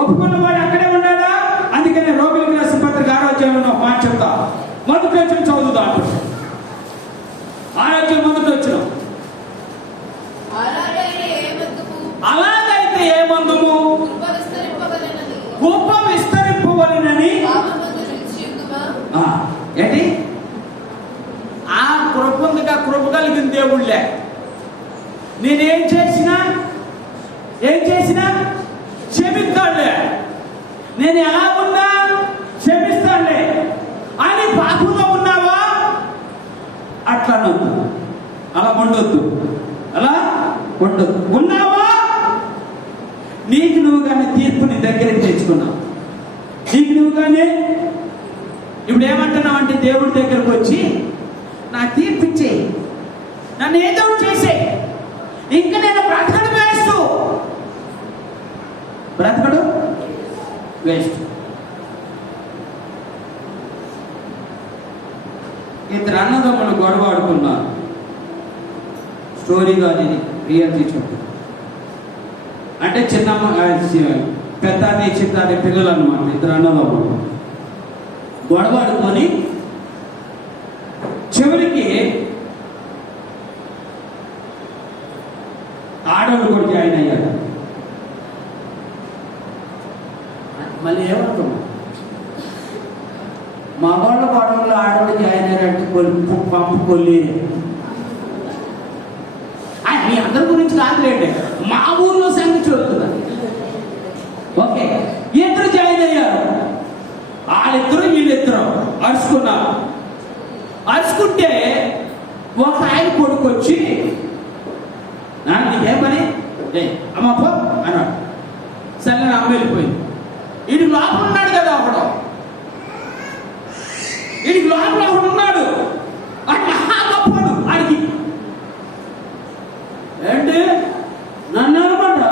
ఒప్పుకున్న వాడు అక్కడే ఉన్నాడా? అందుకనే రోగులకు రాసిన పత్రిక 6వ అధ్యాయంలో ఒక మాట చెప్తా. మొదటి వచ్చిన చదువుతా. 6వ అధ్యాయం మొదటి వచ్చిన అలాగైతే ఏమందుము గొప్ప విస్తరింపవలెనని. ఏంటి? ఆ కృపందుగా కృప కలిగిన దేవుళ్ళే. నేనేం చేసినా క్షమిస్తాడులే, నేను ఎలా ఉన్నా క్షమిస్తాడులే అని పాపంలో ఉన్నావా అట్లా అనొద్దు, అలా ఉండొద్దు, అలా ఉండొద్దు. ఉన్నావా నీకు నువ్వు కానీ తీర్పుని దగ్గరికి తెచ్చుకున్నావు. నీకు నువ్వు కానీ ఇప్పుడు ఏమంటున్నావు అంటే దేవుడి దగ్గరకు వచ్చి నా తీర్పు ఇచ్చేయి, నన్ను ఏదో చేసేయి, ఇంకా నేను బ్రతకడం వేస్ట్. ఇద్దరు అన్నదమ్ములు గొడవ ఆడుకున్నారు. స్టోరీ కాదు ఇది, రియాలిటీ చెప్పు. అంటే పెద్దాన్ని చిన్నాన్ని పిల్లలు అన్నమాట. ఇద్దరు అన్నదమ్ములు గొడవ ఆడుకొని చివరికి ఆడవాళ్ళు కూడా జాయిన్ అయ్యారు. మళ్ళీ ఏమంటాం, మగవాళ్ళ గొడవలు ఆడవాళ్ళు జాయిన్ అయ్యారంటే పంపు కొల్లి. మీ అందరి గురించి కాదులేండి, మా ఊర్లో సంగతి చెప్తున్నా. ఓకే, ఇద్దరు జాయిన్ అయ్యారు. వాళ్ళిద్దరు వీళ్ళిద్దరు అరుచుకున్నారు. అరుచుకుంటే ఒక ఆయన కొడుకు వచ్చి నాన్న నీకేం పని అమ్మ పో అన్నాడు. సరే అమ్మ వెళ్ళిపోయింది. వీడికి లోపల ఉన్నాడు కదా ఒకడు, వీడికి లోపల ఒకడు ఉన్నాడు. గొప్పడు ఆడికి ఏంటి నన్ను అనుకుంట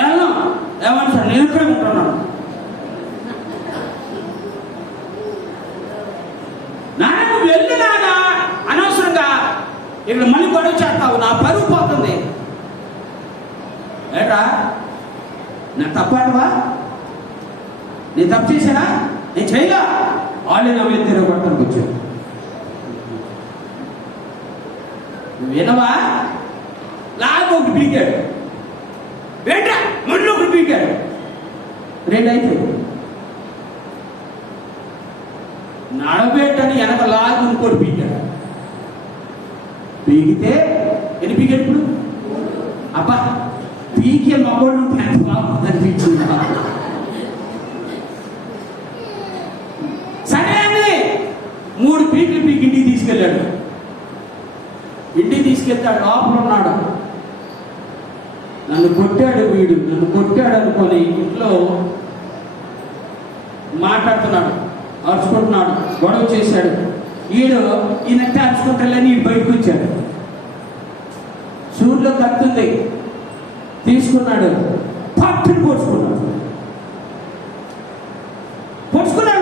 ఏమన్నా సార్ నేను ఇక్కడే ఉంటున్నాను. నాన్న వెళ్ళి నాన్న అనవసరంగా ఇక్కడ మళ్ళీ గొడవ చేస్తావు, నా పరువు పోతుంది. ఏట్రా నా తప్పడువా? నేను తప్పు చేశానా? నేను చేయగా వాళ్ళే నా మీద తిరగబడతానికి వచ్చాను. వినవా? లాగా ఒకటి పీకాడు, ఏంట్రా మళ్ళీ ఒకటి పీకాడు, 2 అయిపోయింది. నడబెట్టని వెనక లాగి ఇంకోటి పీకాడు. పీకితే ఎన్ని పీకాడు ఇప్పుడు? అబ్బా పీకే మగోడు ఎంత బాగుందనిపించింది. సరే అండి, 3 పీకులు పీకి ఇంటికి తీసుకెళ్ళాడు. ఇంటికి తీసుకెళ్తాడు, లోపల ఉన్నాడు. నన్ను కొట్టాడు వీడు, నన్ను కొట్టాడు అనుకొని ఇంట్లో మాట్లాడుతున్నాడు, అరుచుకుంటున్నాడు, గొడవ చేశాడు. ఈయనట్టే అరుచుకుంటాడని ఈడు బయటకు వచ్చాడు. సూర్యులో కత్తుంది తీసుకున్నాడు, పట్టుని పొడుచుకున్నాడు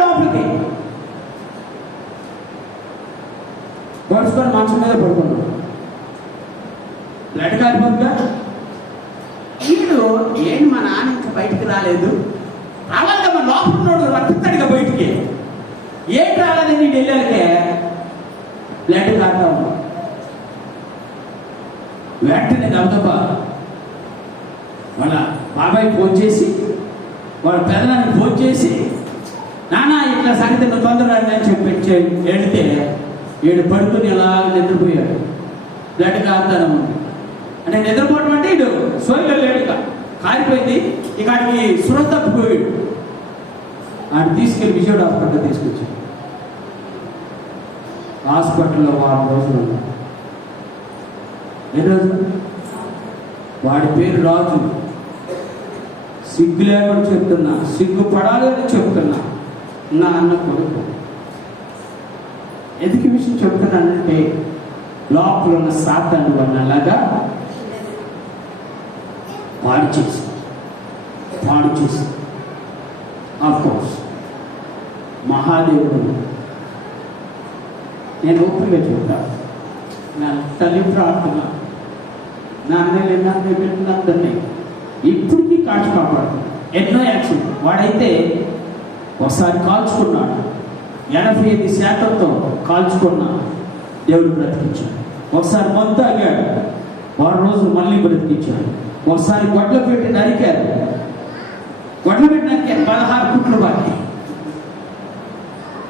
లోపలికి. పొడుచుకొని మంచం మీద పడుకున్నాడు. బ్లడ్ కారిపోతుందా? వీడు ఏంటి మా నాన్న ఇంకా బయటికి రాలేదు, రావాలి కదా లోపల ఉన్నాడు, రక్తడిగా బయటికి ఏంటి రాలేదని నేను వెళ్ళాలికే బ్లడ్ కారుతా ఉన్నాడు. వెంటనే దబదబా వాళ్ళ బాబాయ్ ఫోన్ చేసి, వాళ్ళ పెదనానికి ఫోన్ చేసి, నాన్న ఇట్లా సంగతి నువ్వు తొందరగా అని చెప్పి వెళితే వీడు పడుకుని ఎలా నిద్రపోయాడు. బ్లడ్ కారుతాను అంటే నిద్రపోవడం అంటే వీడు సోయిలో లేడు, కారిపోయింది. ఇక ఆడికి సుర తప్పిపోయాడు. ఆడు తీసుకెళ్ళి విజయవాడ హాస్పిటల్ తీసుకొచ్చాడు. హాస్పిటల్లో 6 రోజులు ఉన్నాడు. ఎన్ని రోజులు? వాడి పేరు రాజు. సిగ్గు లేకుండా చెప్తున్నా, సిగ్గు పడాలని చెప్తున్నా, నా అన్న కొడుకు. ఎందుకు ఈ విషయం చెప్తున్నానంటే లోపల ఉన్న సాతాను వల్లలాగా పాడు చేసి ఆఫ్కోర్స్ మహాదేవుడు. నేను ఓపెన్గా చెప్తాను, నా తల్లి ప్రార్థన, నా అన్నయ్యలందరినీ ఇప్పటికీ కాచి కాపాడుతున్నాడు. ఎన్నో యాక్సిడెంట్. వాడైతే ఒకసారి కాల్చుకున్నాడు, 85% కాల్చుకున్నా దేవుడు బ్రతికించాడు. ఒకసారి మందు తాగాడు, 6 రోజులు మళ్ళీ బ్రతికించాడు. ఒకసారి గొడ్ల పెట్టి నరికారు, 16 కుట్లు పట్టి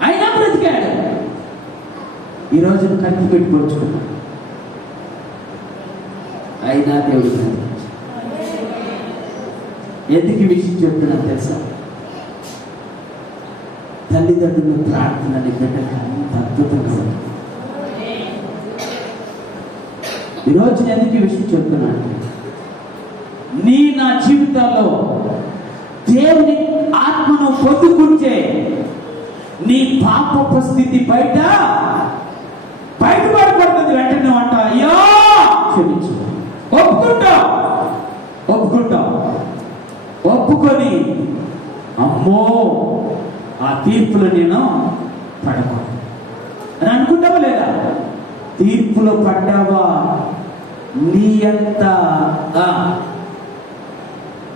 అయినా బ్రతికాడు. ఈరోజు కత్తి పెట్టి పొడుచుకున్నాడు, అయినా దేవుడు బ్రతికించాడు. ఎందుకు ఈ విషయం చెప్తున్నా తెలుసా? తల్లిదండ్రుల ప్రార్థన బిడ్డకు అంత అద్భుతంగా ఉంది. ఈరోజు ఎందుకు ఈ విషయం చెప్తున్నాను? నా జీవితాల్లో దేవుని ఆత్మను పొందుకుంటే నీ పాపపు స్థితి బయటపడబడుతుంది. వెంటనే అంట, అయ్యా క్షమించు, ఒప్పుకొని అమ్మో ఆ తీర్పులో నేను పడకూడదు అని అనుకుంటావా లేదా? తీర్పులో పడ్డావా? నీ అంత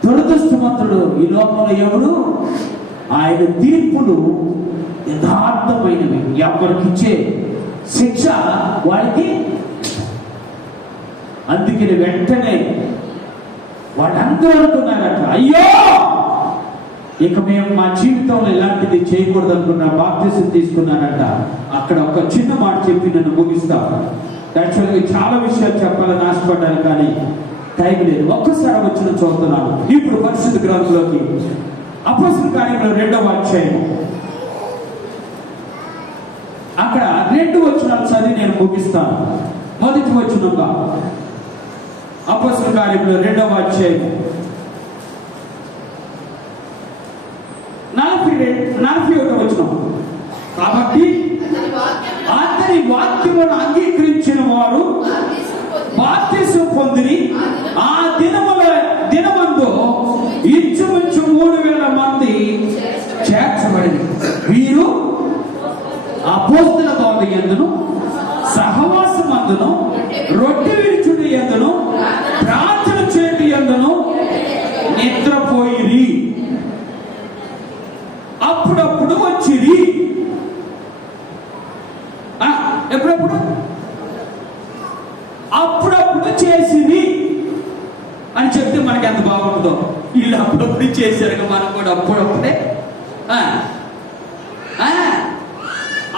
దురదృష్టవంతుడు ఈ లోకంలో ఎవరు? ఆయన తీర్పులు యథార్థమైనవి. ఎవరికిచ్చే శిక్ష వాడికి. అందుకని వెంటనే వాళ్ళందరూ అనుకున్నారట, అయ్యో ఇక మేము మా జీవితంలో ఇలాంటిది చేయకూడదు అనుకున్నా, బాప్తిసం తీసుకున్నారంట. అక్కడ ఒక చిన్న మాట చెప్పి నన్ను ముగిస్తాను. యాక్చువల్గా చాలా విషయాలు చెప్పాలని ఆశపడ్డాను, కానీ టైం లేదు. ఒక్కసారి వచ్చిన చూస్తున్నాను. ఇప్పుడు పరిశుద్ధ గ్రంథంలోకి అపోస్తలుల కార్యములు 2వ అధ్యాయం, అక్కడ 2 వచనాలు చదివి నేను ముగిస్తాను. మొదటి వచనంగా అపోస్తలుల కార్యములు 2వ అధ్యాయం 41వ వచనం. కాబట్టి అతని వాక్యమును అంగీకరించిన వారు బాప్తిసం పొందిరి. ఆ దినమందు ఇంచుమించు 3000 మంది చేర్చబడింది. వీరు అపోస్తలుల బోధ యందును, సహవాసమందును, రొట్టె విరుచుట యందును, ప్రార్థన చేయుట యందును నిద్రపోయిరి. అప్పుడప్పుడు వచ్చిరి. ఎప్పుడప్పుడు? చేశారు మనం కూడా అప్పుడప్పుడే.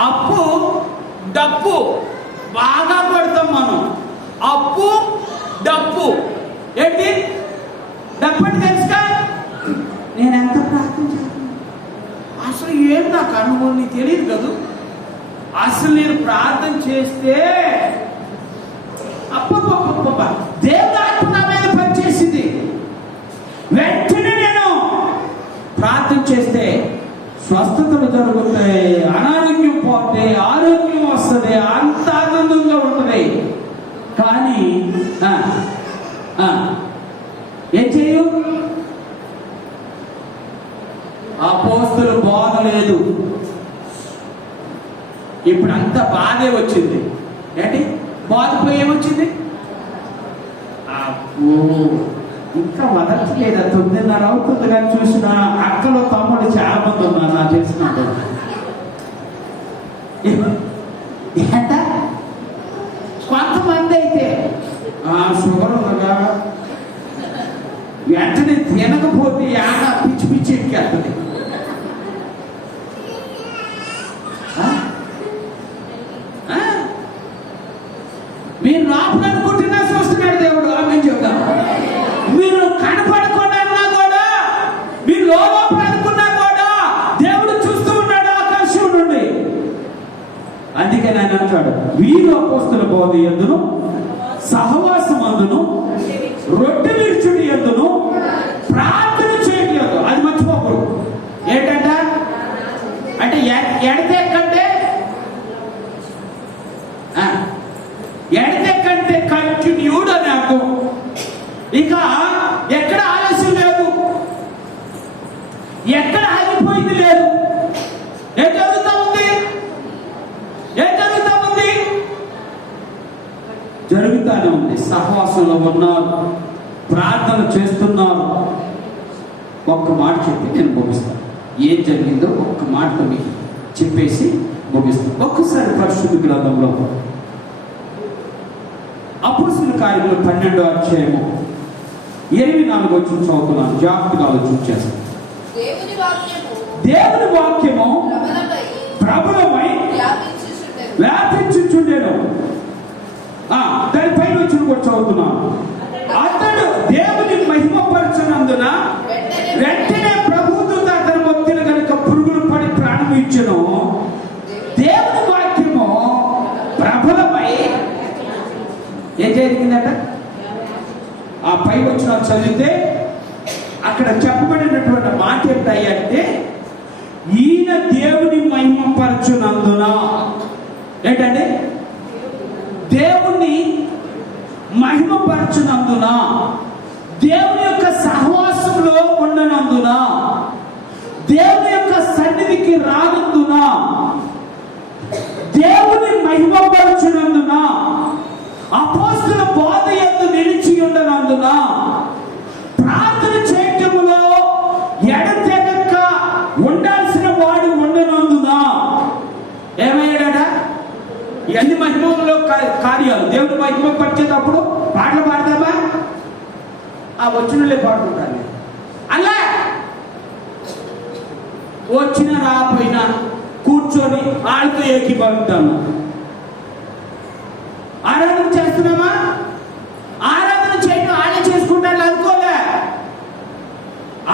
అప్పు డప్పు బాగా కొడతాం మనం. అప్పు డప్పు ఏంటి? డప్పు అంటే తెలుసుగా. నేను ఎంత ప్రార్థన చేస్తాను అసలు ఏం నాకు అనుభవం నీకు తెలియదు కదా. అసలు నేను ప్రార్థన చేస్తే అప్ప దేవుడు ఆత్మ నా మీద పనిచేసింది. వెంటనే నేను ప్రార్థన చేస్తే స్వస్థతలు జరుగుతాయి, అనారోగ్యం పోతాయి, ఆరోగ్యం వస్తుంది, అంత ఆనందంగా ఉంటుంది. కానీ ఏం చేయు? అపోస్తలు బోధ లేదు. ఇప్పుడు అంత బాధే వచ్చింది. ఏంటి బాధపోయి ఏమొచ్చింది? ఇంకా వదలట్లేదు. 9:30 అవుతుంది కానీ చూసిన అక్కలు తమ్ముడు చాలా మంది ఉన్నారు నాకు తెలిసినట్టు. ఎంత కొంతమంది అయితే షుగర్ ఉండగా వెంటనే తినకపోతే ఆడ పిచ్చి పిచ్చి ఎక్కేస్తుంది. మీరు లోపల అనుకుంటున్నా చూస్తున్నాడు దేవుడు. ఆమె చెప్తాను. మీరు కనపడకుండా కూడా, మీరు లోపల అనుకున్నా కూడా దేవుడు చూస్తూ ఉన్నాడు ఆకాశం నుండి. అందుకే నేను అంటాడు, వీరు అపోస్తల బోధ యందును సహవాసం అందును రొట్టె విరుచుడి యందును ప్రార్థన చేయడం యందు. అది మర్చిపోకూడదు. ఏంటంట అంటే ఎడతే కంటే కంటిన్యూడ్ అని అర్థం. ఇక ఎక్కడ ఆలస్యం లేదు, ఎక్కడ ఆగిపోయింది లేదు. ఏం జరుగుతా ఉంది? జరుగుతానే ఉంది. సహవాసంలో ఉన్నారు, ప్రార్థన చేస్తున్నారు. ఒక్క మాట చెప్పి నేను ముగిస్తాను. ఏం జరిగిందో ఒక్క మాటతో మీకు చెప్పేసి ముగిస్తాను. ఒక్కసారి పరిశుద్ధ గ్రంథంలో అపోస్తలుల కార్యములు 12వ అధ్యాయము 24వ వచనం చదువుతున్నాను. జాగ్రత్తగా ఆలోచన చేస్తాను. దేవుని వాక్యము ప్రబలమై వ్యాపించుచుండెను. దానిపైన వచ్చిన కూడా చదువుతున్నాను. అతడు దేవుని మహిమపరచనందున వెంటనే ప్రభుదూత అతని మొత్తిన కనుక పురుగులు పడి ప్రాణం ఇచ్చెను. దేవుని వాక్యము ప్రబలమై ఏం జరిగిందట? ఆ పై వచ్చిన చదివితే అక్కడ చెప్పబడినటువంటి మాట ఏంటంటే, ఈయన దేవుని మహిమపరచునందున. ఏంటంటే దేవుణ్ణి మహిమపరచునందున, దేవుని యొక్క సహవాసంలో ఉండనందున, దేవుని యొక్క సన్నిధికి రానందున, దేవుని మహిమపరచునందున, అపోస్తలుల బోధ యందు నిలిచి ఉండనందున, ప్రార్థన చేయటములో ఎడతెగక ఉండాల్సిన వాడు ఉండనందున ఏమయ్యాడట? ఎన్ని మహిమలో కార్యాలు. దేవుని మహిమ పరిచేటప్పుడు పాటలు పాడతామా? ఆ వచ్చినలే పాడుకుంటాను. అలా వచ్చిన రాపోయినా కూర్చొని వాళ్ళతో ఏకీభవిస్తాము. ఆరాధన చేస్తున్నామా? ఆరాధన చేయడం వాళ్ళే చేసుకుంటారు అనుకోలే.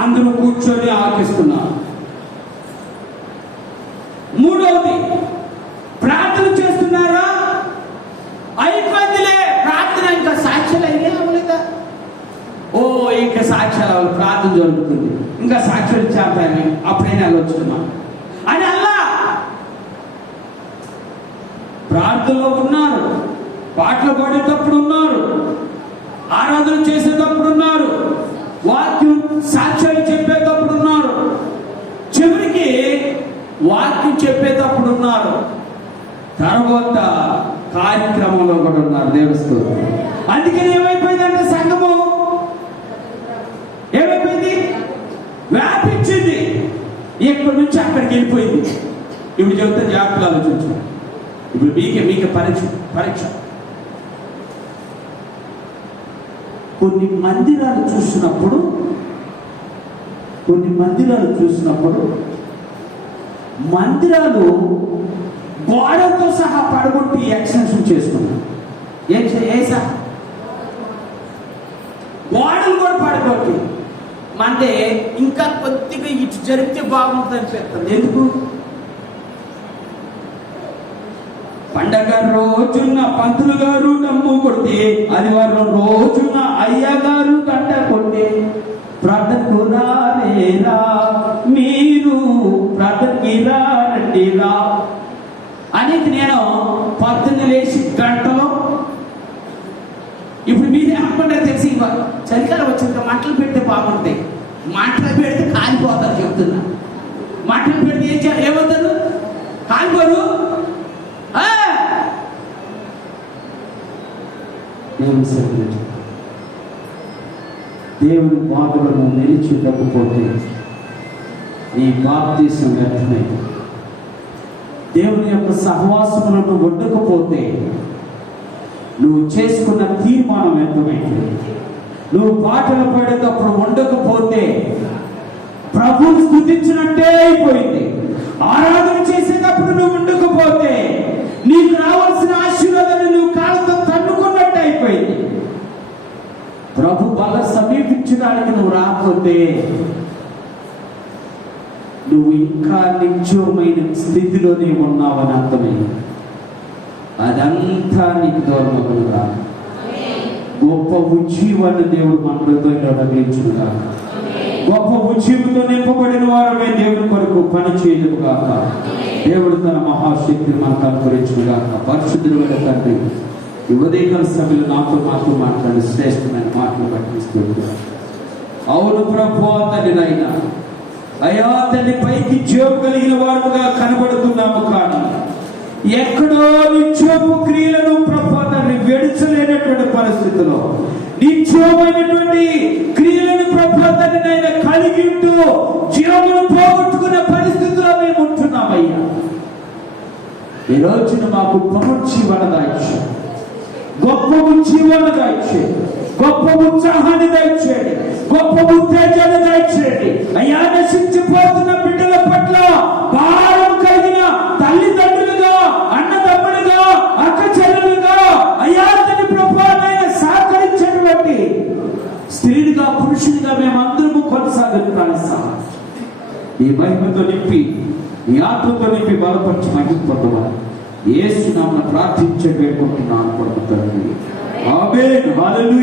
అందరూ కూర్చొని ఆకిస్తున్నారు. మూడవది, ప్రార్థన చేస్తున్నారా? అయిపోయిందిలే ప్రార్థన. ఇంకా సాక్ష్యాలు అయినా అవ్వలేదా? ఇంకా సాక్ష్యాలు అవ్వాలి, ప్రార్థన జరుగుతుంది, ఇంకా సాక్ష్యాలు చేస్తాను, అప్పుడైనా వచ్చుకున్నాం అని అలా ప్రార్థనలో ఉన్నారు, పాటలు పాడేటప్పుడు ఉన్నారు, ఆరాధన చేసేటప్పుడు ఉన్నారు, వాక్యం సాక్ష్యాలు చెప్పేటప్పుడు ఉన్నారు, చివరికి వాక్యం చెప్పేటప్పుడు ఉన్నారు, తర్వాత కార్యక్రమంలో కూడా ఉన్నారు. దేవుని స్తోత్రం. అందుకని ఏమైపోయిందంటే సంఘము ఏమైపోయింది? వ్యాపించింది. ఇక్కడి నుంచి అక్కడికి వెళ్ళిపోయింది. ఇప్పుడు చెబుతా, జాగ్రత్తగా ఆలోచించు. ఇప్పుడు మీకే పరీక్ష. కొన్ని మందిరాలు చూసినప్పుడు కొన్ని మందిరాలు చూసినప్పుడు మందిరాలు గోడతో సహా పడగొట్టి ఎక్స్టెన్షన్ చేసుకున్నాం. ఏసా గోడలు కూడా పడగొట్టి అంటే ఇంకా కొద్దిగా ఇటు జరిగితే బాగుంటుంది అనిపిస్తుంది. ఎందుకు? పండగ రోజున పంతులు గారు డమ్ము కొడితే, ఆదివారం రోజున అయ్యగారు గంట కొట్టే, ప్రార్థనకు రాలేరా మీరు, ప్రార్థనకి రారండిరా అనేది నేను పొద్దున్న లేచి గంటలో. ఇప్పుడు మీరే అనుకుంటే తెలిసి చలికాలం వచ్చింది మంటలు పెడితే బాగుంటాయి. మంటలు పెడితే కాలిపోతారు చెప్తున్నా. మంటలు పెడితే ఏమవుతారు? కాలిపోరు. దేవుని బాధలను నిలిచిపోతే ఈ బాప్తీసం వ్యర్థమే. దేవుని యొక్క సహవాసములను వడ్డకపోతే నువ్వు చేసుకున్న తీర్మానం వ్యర్థమైంది. నువ్వు పాటలు పాడేటప్పుడు ఉండకపోతే ప్రభువుని స్తుతించినట్టే అయిపోయింది. ఆరాధన చేసేటప్పుడు నువ్వు ఉండకపోతే నీకు రావాల్సిన ఆశీర్వాదాన్ని నువ్వు కాళ్ళతో తన్నుకున్నట్టు అయిపోయింది. ప్రభు బల సమీపించడానికి నువ్వు రాకపోతే నువ్వు ఇంకా నిత్యమైన స్థితిలోనే ఉన్నావని అర్థమైంది. అదంతా నీకు దూరమవునుగా. గొప్ప ఉజ్జీవాన్ని దేవుడు మన హృదయంలో రగిలించునుగా. గొప్ప ఉజ్జీవంతో నింపబడిన వారమే దేవుని కొరకు పని చేయదుగాక. దేవుడు తన మహాశక్తిని మనకు అనుకరించునుగాక. పరిశుద్ధుడైన తండ్రి, ఈ ఉదయకాల సభలో నాతో మాట్లాడి శ్రేష్టమైన మాటలు పట్టిస్తుంది. అవును ప్రభు తండ్రినైనా, అయ్యా తండ్రి, పైకి జీవం కలిగిన వారుగా కనబడుతున్నాము, కానీ ఎక్కడో నిత్యపు క్రియలను ప్రభు తండ్రి వెడుచలేనటువంటి పరిస్థితిలో నిత్యమైనటువంటి క్రియలను ప్రభు తండ్రినైనా కలిగి ఉంటూ జీవమును పోగొట్టుకున్న పరిస్థితిలో మేము ఉంటున్నామయ్యా. ఈ రోజున మాకు పునరుజ్జీవన దాయిచ్చాడు, గొప్ప ఉజ్జీవన దాయిచ్చేది, గొప్ప ఉత్సాహాన్ని దాయిచ్చేది, గొప్ప ఉత్తేజాన్ని దాయిచ్చేది. అయ్యా, నశించిపోతున్న బిడ్డల పట్ల భారం కలిగిన తల్లిదండ్రులుగా, అన్నదమ్ములుగా, అక్క చెల్లెలుగా, అయ్యా తన ప్రభువునైనా సహకరించేటువంటి స్త్రీలుగా, పురుషులుగా మేమందరము కొనసాగుతాం. ఈ మహిమతో నింపి, ఈ ఆత్మతో నింపి బలపరిచి మహిమపొందవాలి. యేసు నామమున ప్రార్థించే వేడుకుంటున్నాను. ఆమేన్. హల్లెలూయా.